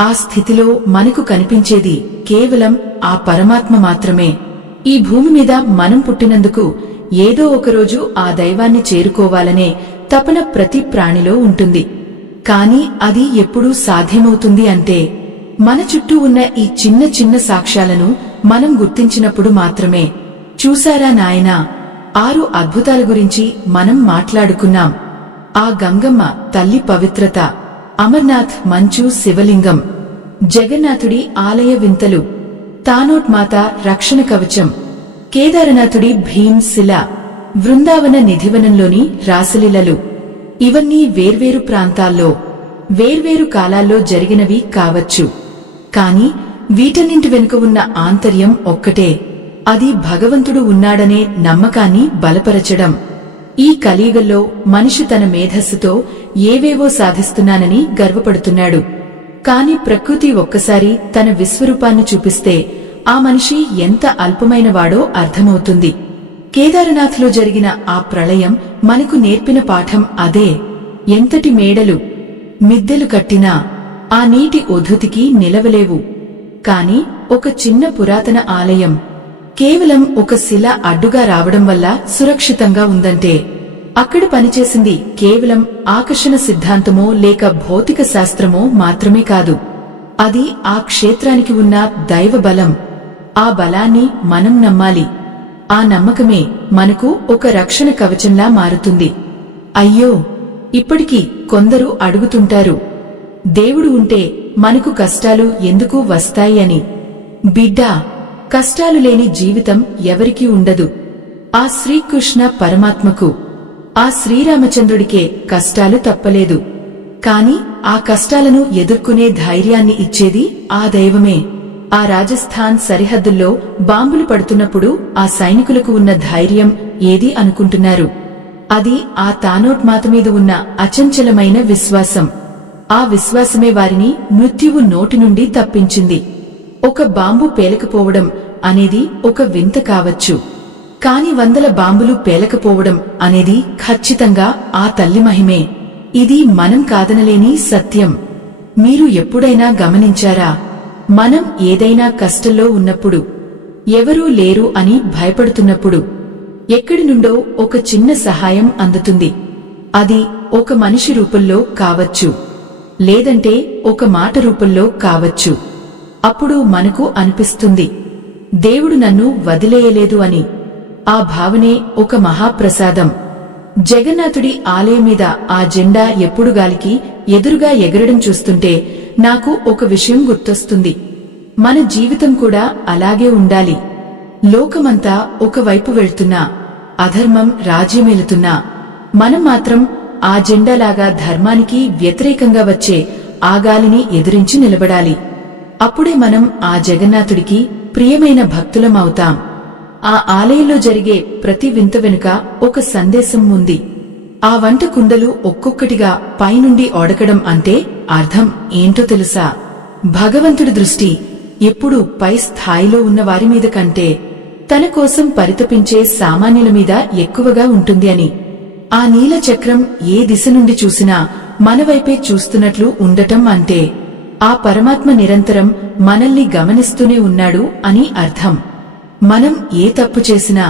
ఆ స్థితిలో మనకు కనిపించేది కేవలం ఆ పరమాత్మ మాత్రమే. ఈ భూమి మీద మనం పుట్టినందుకు ఏదో ఒకరోజు ఆ దైవాన్ని చేరుకోవాలనే తపన ప్రతి ప్రాణిలో ఉంటుంది. కాని అది ఎప్పుడు సాధ్యమవుతుంది అంటే మన చుట్టూ ఉన్న ఈ చిన్న చిన్న సాక్ష్యాలను మనం గుర్తించినప్పుడు మాత్రమే. చూశారా నాయనా, 6 అద్భుతాల గురించి మనం మాట్లాడుకున్నాం. ఆ గంగమ్మ తల్లి పవిత్రత, అమర్నాథ్ మంచు శివలింగం, జగన్నాథుడి ఆలయ వింతలు, తానోట్ మాత రక్షణ కవచం, కేదారనాథుడి భీమ్ శిల, బృందావన నిధివనంలోని రాసలీలలు. ఇవన్నీ వేర్వేరు ప్రాంతాల్లో వేర్వేరు కాలాల్లో జరిగినవి కావచ్చు. కాని వీటన్నింటి వెనుక ఉన్న ఆంతర్యం ఒక్కటే, అది భగవంతుడు ఉన్నాడనే నమ్మకాన్ని బలపరచడం. ఈ కలియుగంలో మనిషి తన మేధస్సుతో ఏవేవో సాధిస్తున్నానని గర్వపడుతున్నాడు. కాని ప్రకృతి ఒక్కసారి తన విశ్వరూపాన్ని చూపిస్తే ఆ మనిషి ఎంత అల్పమైనవాడో అర్థమవుతుంది. కేదారనాథ్లో జరిగిన ఆ ప్రళయం మనకు నేర్పిన పాఠం అదే. ఎంతటి మేడలు, మిద్దెలు కట్టినా ఆ నీటి ఉధృతికి నిలవలేవు. కాని ఒక చిన్న పురాతన ఆలయం కేవలం ఒక శిల అడ్డుగా రావడం వల్ల సురక్షితంగా ఉందంటే అక్కడ పనిచేసింది కేవలం ఆకర్షణ సిద్ధాంతమో లేక భౌతిక శాస్త్రమో మాత్రమే కాదు. అది ఆ క్షేత్రానికి ఉన్న దైవ బలం. ఆ బలాన్ని మనం నమ్మాలి. ఆ నమ్మకమే మనకు ఒక రక్షణ కవచంలా మారుతుంది. అయ్యో, ఇప్పటికీ కొందరు అడుగుతుంటారు, దేవుడు ఉంటే మనకు కష్టాలు ఎందుకు వస్తాయి అని. బిడ్డా, కష్టాలు లేని జీవితం ఎవరికీ ఉండదు. ఆ శ్రీకృష్ణ పరమాత్మకు, ఆ శ్రీరామచంద్రుడికే కష్టాలు తప్పలేదు. కాని ఆ కష్టాలను ఎదుర్కొనే ధైర్యాన్ని ఇచ్చేది ఆ దైవమే. ఆ రాజస్థాన్ సరిహద్దుల్లో బాంబులు పడుతున్నప్పుడు ఆ సైనికులకు ఉన్న ధైర్యం ఏది అనుకుంటున్నారు? అది ఆ తానోట్ మాత మీద ఉన్న అచంచలమైన విశ్వాసం. ఆ విశ్వాసమే వారిని మృత్యువు నోటి నుండి తప్పించింది. ఒక బాంబు పేలకపోవడం అనేది ఒక వింత కావచ్చు, కాని 100 బాంబులు పేలకపోవడం అనేది ఖచ్చితంగా ఆ తల్లి మహిమే. ఇది మనం కాదనలేని సత్యం. మీరు ఎప్పుడైనా గమనించారా? మనం ఏదైనా కష్టంలో ఉన్నప్పుడు, ఎవరూ లేరు అని భయపడుతున్నప్పుడు ఎక్కడి నుండో ఒక చిన్న సహాయం అందుతుంది. అది ఒక మనిషి రూపంలో కావచ్చు, లేదంటే ఒక మాట రూపంలో కావచ్చు. అప్పుడు మనకు అనిపిస్తుంది, దేవుడు నన్ను వదిలేయలేదు అని. ఆ భావనే ఒక మహాప్రసాదం. జగన్నాథుడి ఆలయం మీద ఆ జెండా ఎప్పుడు గాలికి ఎదురుగా ఎగరడం చూస్తుంటే నాకు ఒక విషయం గుర్తొస్తుంది. మన జీవితం కూడా అలాగే ఉండాలి. లోకమంతా ఒకవైపు వెళ్తున్నా, అధర్మం రాజ్యమేలుతున్నా, మనం మాత్రం ఆ జెండాలాగా ధర్మానికి వ్యతిరేకంగా వచ్చే ఆ గాలిని ఎదిరించి నిలబడాలి. అప్పుడే మనం ఆ జగన్నాథుడికి ప్రియమైన భక్తులం అవుతాం. ఆ ఆలయంలో జరిగే ప్రతి వింత వెనుక ఒక సందేశం ఉంది. ఆ వంట కుండలు ఒక్కొక్కటిగా పైనుండి ఒడకడం అంటే అర్థం ఏంటో తెలుసా? భగవంతుడి దృష్టి ఎప్పుడూ పై స్థాయిలో ఉన్న వారి మీద కంటే తన కోసం పరితపించే సామాన్యుల మీద ఎక్కువగా ఉంటుంది అని. ఆ నీల చక్రం ఏ దిశ నుండి చూసినా మనవైపే చూస్తున్నట్లు ఉండటం అంటే ఆ పరమాత్మ నిరంతరం మనల్ని గమనిస్తూనే ఉన్నాడు అని అర్థం. మనం ఏ తప్పు చేసినా,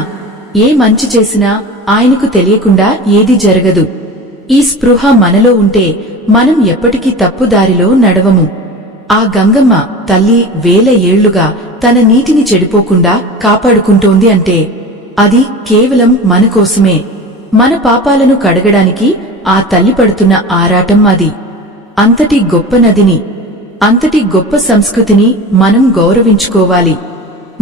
ఏ మంచి చేసినా ఆయనకు తెలియకుండా ఏదీ జరగదు. ఈ స్పృహ మనలో ఉంటే మనం ఎప్పటికీ తప్పు దారిలో నడవము. ఆ గంగమ్మ తల్లి 1000 ఏళ్లుగా తన నీటిని చెడిపోకుండా కాపాడుకుంటోంది అంటే అది కేవలం మన కోసమే. మన పాపాలను కడగడానికి ఆ తల్లి పడుతున్న ఆరాటం అది. అంతటి గొప్ప నదిని, అంతటి గొప్ప సంస్కృతిని మనం గౌరవించుకోవాలి.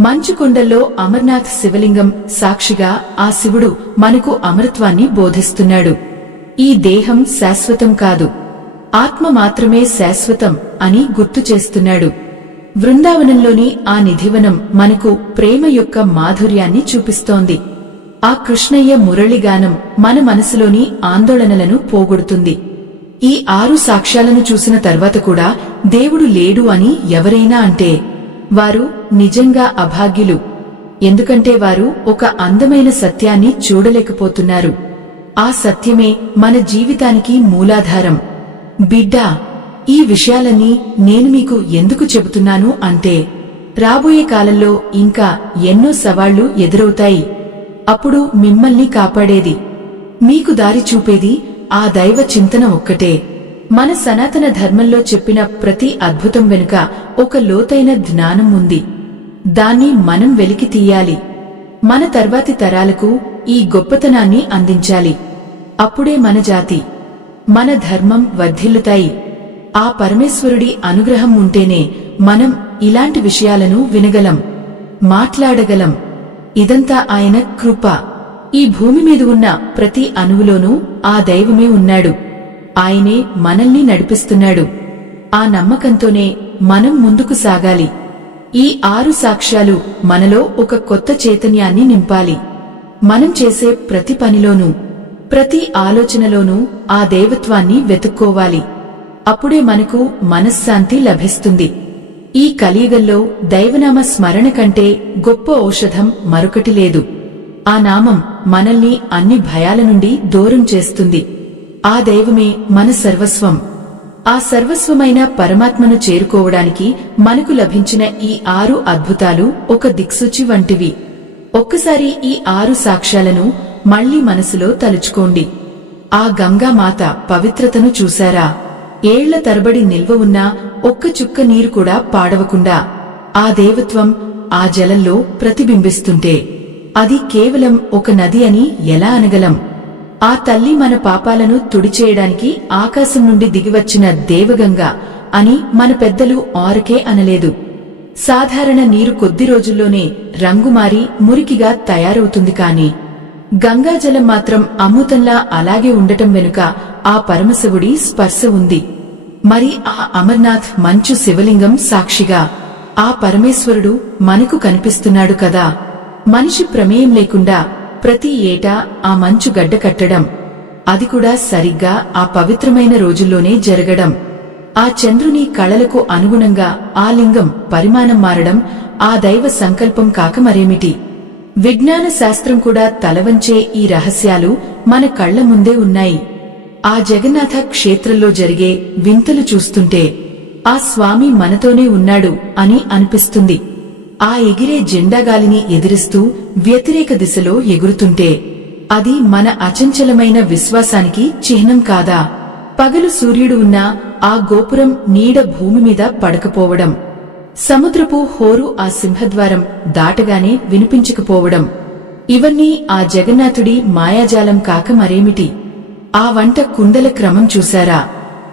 మంచు కొండల్లో అమర్నాథ్ శివలింగం సాక్షిగా ఆ శివుడు మనకు అమరత్వాన్ని బోధిస్తున్నాడు. ఈ దేహం శాశ్వతం కాదు, ఆత్మ మాత్రమే శాశ్వతం అని గుర్తు చేస్తున్నాడు. బృందావనంలోని ఆ నిధివనం మనకు ప్రేమ యొక్క మాధుర్యాన్ని చూపిస్తోంది. ఆ కృష్ణయ్య మురళిగానం మన మనసులోని ఆందోళనలను పోగొడుతుంది. ఈ 6 సాక్ష్యాలను చూసిన తర్వాత కూడా దేవుడు లేడు అని ఎవరైనా అంటే వారు నిజంగా అభాగ్యులు. ఎందుకంటే వారు ఒక అందమైన సత్యాన్ని చూడలేకపోతున్నారు. ఆ సత్యమే మన జీవితానికి మూలాధారం. బిడ్డా, ఈ విషయాలన్నీ నేను మీకు ఎందుకు చెబుతున్నాను అంటే రాబోయే కాలంలో ఇంకా ఎన్నో సవాళ్లు ఎదురవుతాయి. అప్పుడు మిమ్మల్ని కాపాడేది, మీకు దారి చూపేది ఆ దైవ చింతన ఒక్కటే. మన సనాతన ధర్మంలో చెప్పిన ప్రతి అద్భుతం వెనుక ఒక లోతైన జ్ఞానం ఉంది. దాన్ని మనం వెలికి తీయాలి. మన తర్వాతి తరాలకు ఈ గొప్పతనాన్ని అందించాలి. అప్పుడే మన జాతి, మన ధర్మం వర్ధిల్లుతాయి. ఆ పరమేశ్వరుడి అనుగ్రహం ఉంటేనే మనం ఇలాంటి విషయాలను వినగలం, మాట్లాడగలం. ఇదంతా ఆయన కృప. ఈ భూమి మీద ఉన్న ప్రతి అణువులోనూ ఆ దైవమే ఉన్నాడు. ఆయనే మనల్ని నడిపిస్తున్నాడు. ఆ నమ్మకంతోనే మనం ముందుకు సాగాలి. ఈ 6 సాక్ష్యాలు మనలో ఒక కొత్త చైతన్యాన్ని నింపాలి. మనం చేసే ప్రతి పనిలోనూ, ప్రతి ఆలోచనలోనూ ఆ దైవత్వాన్ని వెతుక్కోవాలి. అప్పుడే మనకు మనశ్శాంతి లభిస్తుంది. ఈ కలియుగంలో దైవనామ స్మరణ కంటే గొప్ప ఔషధం మరొకటి లేదు. ఆ నామం మనల్ని అన్ని భయాల నుండి దూరం చేస్తుంది. ఆ దైవమే మన సర్వస్వం. ఆ సర్వస్వమైన పరమాత్మను చేరుకోవడానికి మనకు లభించిన ఈ 6 అద్భుతాలు ఒక దిక్సూచి వంటివి. ఒక్కసారి ఈ 6 సాక్ష్యాలను మళ్లీ మనసులో తలుచుకోండి. ఆ గంగామాత పవిత్రతను చూశారా? ఏళ్ల తరబడి నిల్వ ఉన్న ఒక్క చుక్క నీరు కూడా పాడవకుండా ఆ దేవత్వం ఆ జలంలో ప్రతిబింబిస్తుంటే అది కేవలం ఒక నది అని ఎలా అనగలం? ఆ తల్లి మన పాపాలను తుడిచేయడానికి ఆకాశం నుండి దిగివచ్చిన దేవగంగ అని మన పెద్దలు ఆరకే అనలేదు. సాధారణ నీరు కొద్ది రోజుల్లోనే రంగుమారి మురికిగా తయారవుతుంది. కాని గంగాజలం మాత్రం అమృతంలా అలాగే ఉండటం వెనుక ఆ పరమశివుడి స్పర్శ ఉంది. మరి ఆ అమర్నాథ్ మంచు శివలింగం సాక్షిగా ఆ పరమేశ్వరుడు మనకు కనిపిస్తున్నాడు కదా. మనిషి ప్రమేయం లేకుండా ప్రతి ఏటా ఆ మంచు గడ్డ కట్టడం, అది కూడా సరిగ్గా ఆ పవిత్రమైన రోజుల్లోనే జరగడం, ఆ చంద్రుని కళలకు అనుగుణంగా ఆ లింగం పరిమాణం మారడం ఆ దైవ సంకల్పం కాక మరేమిటి? విజ్ఞాన శాస్త్రం కూడా తలవంచే ఈ రహస్యాలు మన కళ్ల ముందే ఉన్నాయి. ఆ జగన్నాథ క్షేత్రంలో జరిగే వింతలు చూస్తుంటే ఆ స్వామి మనతోనే ఉన్నాడు అని అనిపిస్తుంది. ఆ ఎగిరే జెండాగాలిని ఎదిరిస్తూ వ్యతిరేక దిశలో ఎగురుతుంటే అది మన అచంచలమైన విశ్వాసానికి చిహ్నం కాదా? పగలు సూర్యుడు ఉన్నా ఆ గోపురం నీడ భూమి మీద పడకపోవడం, సముద్రపు హోరు ఆ సింహద్వారం దాటగానే వినిపించకపోవడం, ఇవన్నీ ఆ జగన్నాథుడి మాయాజాలం కాక మరేమిటి? ఆ వంట కుండల క్రమం చూశారా?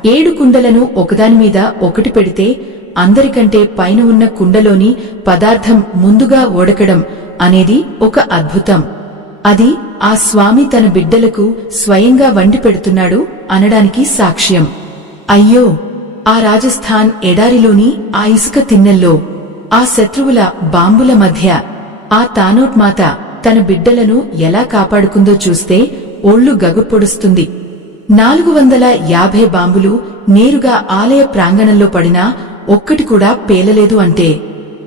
7 కుండలను ఒకదానిమీద ఒకటి పెడితే అందరికంటే పైన ఉన్న కుండలోని పదార్థం ముందుగా ఉడకడం అనేది ఒక అద్భుతం. అది ఆ స్వామి తన బిడ్డలకు స్వయంగా వండి పెడుతున్నాడు అనడానికి సాక్ష్యం. అయ్యో, ఆ రాజస్థాన్ ఎడారిలోని ఆ ఇసుక తిన్నెల్లో, ఆ శత్రువుల బాంబుల మధ్య ఆ తానోట్ మాత తన బిడ్డలను ఎలా కాపాడుకుందో చూస్తే ఒళ్ళు గగుపొడుస్తుంది. 450 బాంబులు నేరుగా ఆలయ ప్రాంగణంలో పడినా ఒక్కటి కూడా పేలలేదు అంటే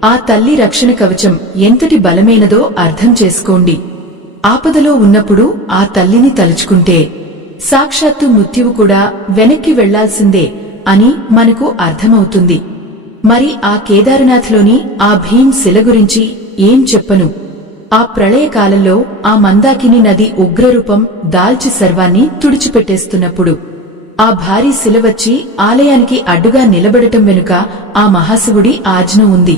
ఆ తల్లి రక్షణ కవచం ఎంతటి బలమైనదో అర్థం చేసుకోండి. ఆపదలో ఉన్నప్పుడు ఆ తల్లిని తలుచుకుంటే సాక్షాత్తు మృత్యువు కూడా వెనక్కి వెళ్లాల్సిందే అని మనకు అర్థమవుతుంది. మరి ఆ కేదారనాథ్లోని ఆ భీం శిల గురించి ఏం చెప్పను? ఆ ప్రళయకాలంలో ఆ మందాకిని నది ఉగ్రరూపం దాల్చి సర్వాన్ని తుడిచిపెట్టేస్తున్నప్పుడు ఆ భారీ శిల వచ్చి ఆలయానికి అడ్డుగా నిలబడటం వెనుక ఆ మహాశివుడి ఆజ్ఞ ఉంది.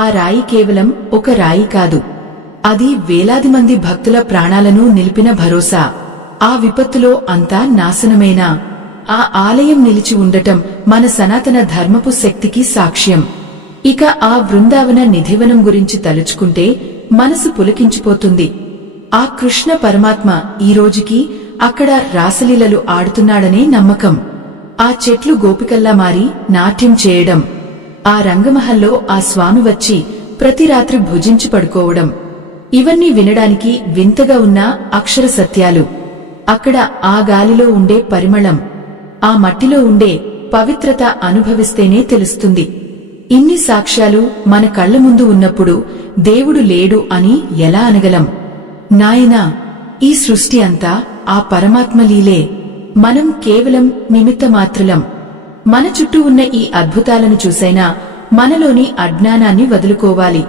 ఆ రాయి కేవలం ఒక రాయి కాదు, అది వేలాది మంది భక్తుల ప్రాణాలను నిలిపిన భరోసా. ఆ విపత్తులో అంతా నాశనమేనా? ఆ ఆలయం నిలిచి ఉండటం మన సనాతన ధర్మపు శక్తికి సాక్ష్యం. ఇక ఆ బృందావన నిధివనం గురించి తలుచుకుంటే మనసు పులకించిపోతుంది. ఆ కృష్ణ పరమాత్మ ఈ రోజుకి అక్కడ రాసలీలలు ఆడుతున్నాడనే నమ్మకం. ఆ చెట్లు గోపికల్లా మారి నాట్యం చేయడం, ఆ రంగమహల్లో ఆ స్వామి వచ్చి ప్రతి రాత్రి భుజించి పడుకోవడం, ఇవన్నీ వినడానికి వింతగా ఉన్న అక్షర సత్యాలు. అక్కడ ఆ గాలిలో ఉండే పరిమళం, ఆ మట్టిలో ఉండే పవిత్రత అనుభవిస్తేనే తెలుస్తుంది. ఇన్ని సాక్ష్యాలు మన కళ్ల ముందు ఉన్నప్పుడు దేవుడు లేడు అని ఎలా అనగలం? నాయనా, ఈ సృష్టి అంతా ఆ పరమాత్మ లీలే. మనం కేవలం నిమిత్తమాత్రులం. మన చుట్టూ ఉన్న ఈ అద్భుతాలను చూసైనా మనలోని అజ్ఞానాన్ని వదులుకోవాలి.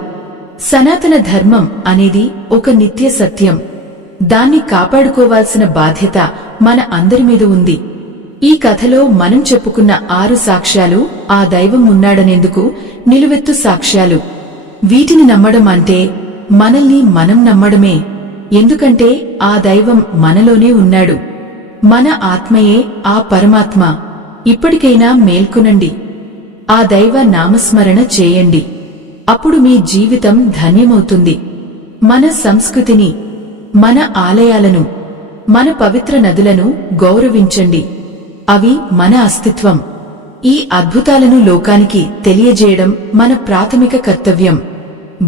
సనాతన ధర్మం అనేది ఒక నిత్య సత్యం. దాన్ని కాపాడుకోవాల్సిన బాధ్యత మన అందరి మీద ఉంది. ఈ కథలో మనం చెప్పుకున్న 6 సాక్ష్యాలు ఆ దైవం ఉన్నాడనేందుకు నిలువెత్తు సాక్ష్యాలు. వీటిని నమ్మడం అంటే మనల్ని మనం నమ్మడమే. ఎందుకంటే ఆ దైవం మనలోనే ఉన్నాడు. మన ఆత్మయే ఆ పరమాత్మ. ఇప్పటికైనా మేల్కొనండి. ఆ దైవ నామస్మరణ చేయండి. అప్పుడు మీ జీవితం ధన్యమవుతుంది. మన సంస్కృతిని, మన ఆలయాలను, మన పవిత్ర నదులను గౌరవించండి. అవి మన అస్తిత్వం. ఈ అద్భుతాలను లోకానికి తెలియజేయడం మన ప్రాథమిక కర్తవ్యం.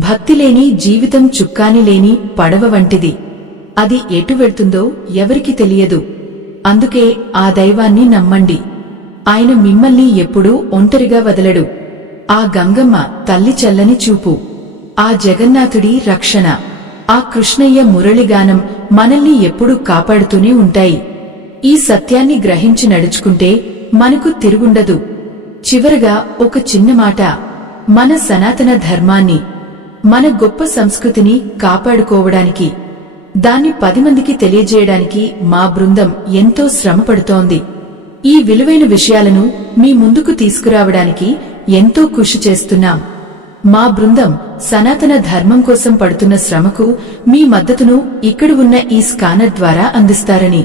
భక్తి లేని జీవితం చుక్కాని లేని పడవ వంటిది. అది ఎటు వెళ్తుందో ఎవరికి తెలియదు. అందుకే ఆ దైవాన్ని నమ్మండి. ఆయన మిమ్మల్ని ఎప్పుడూ ఒంటరిగా వదలడు. ఆ గంగమ్మ తల్లి చల్లని చూపు, ఆ జగన్నాథుడి రక్షణ, ఆ కృష్ణయ్య మురళిగానం మనల్ని ఎప్పుడూ కాపాడుతూనే ఉంటాయి. ఈ సత్యాన్ని గ్రహించి నడుచుకుంటే మనకు తిరుగుండదు. చివరగా ఒక చిన్న మాట. మన సనాతన ధర్మాన్ని, మన గొప్ప సంస్కృతిని కాపాడుకోవడానికి, దాన్ని 10 మందికి తెలియజేయడానికి మా బృందం ఎంతో శ్రమపడుతోంది. ఈ విలువైన విషయాలను మీ ముందుకు తీసుకురావడానికి ఎంతో కృషి చేస్తున్నాం. మా బృందం సనాతన ధర్మం కోసం పడుతున్న శ్రమకు మీ మద్దతును ఇక్కడ ఉన్న ఈ స్కానర్ ద్వారా అందిస్తారని,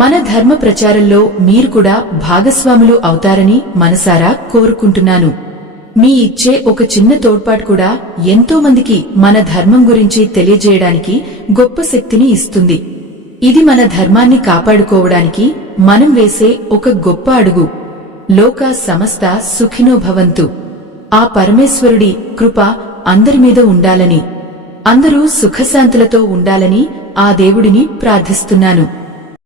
మన ధర్మ ప్రచారంలో మీరు కూడా భాగస్వాములు అవుతారని మనసారా కోరుకుంటున్నాను. మీ ఇచ్చే ఒక చిన్న తోడ్పాటు కూడా ఎంతో మందికి మన ధర్మం గురించి తెలియజేయడానికి గొప్ప శక్తిని ఇస్తుంది. ఇది మన ధర్మాన్ని కాపాడుకోవడానికి మనం వేసే ఒక గొప్ప అడుగు. లోకా సమస్త సుఖినో భవంతు. ఆ పరమేశ్వరుడి కృప అందరి మీద ఉండాలని, అందరూ సుఖశాంతులతో ఉండాలని ఆ దేవుడిని ప్రార్థిస్తున్నాను.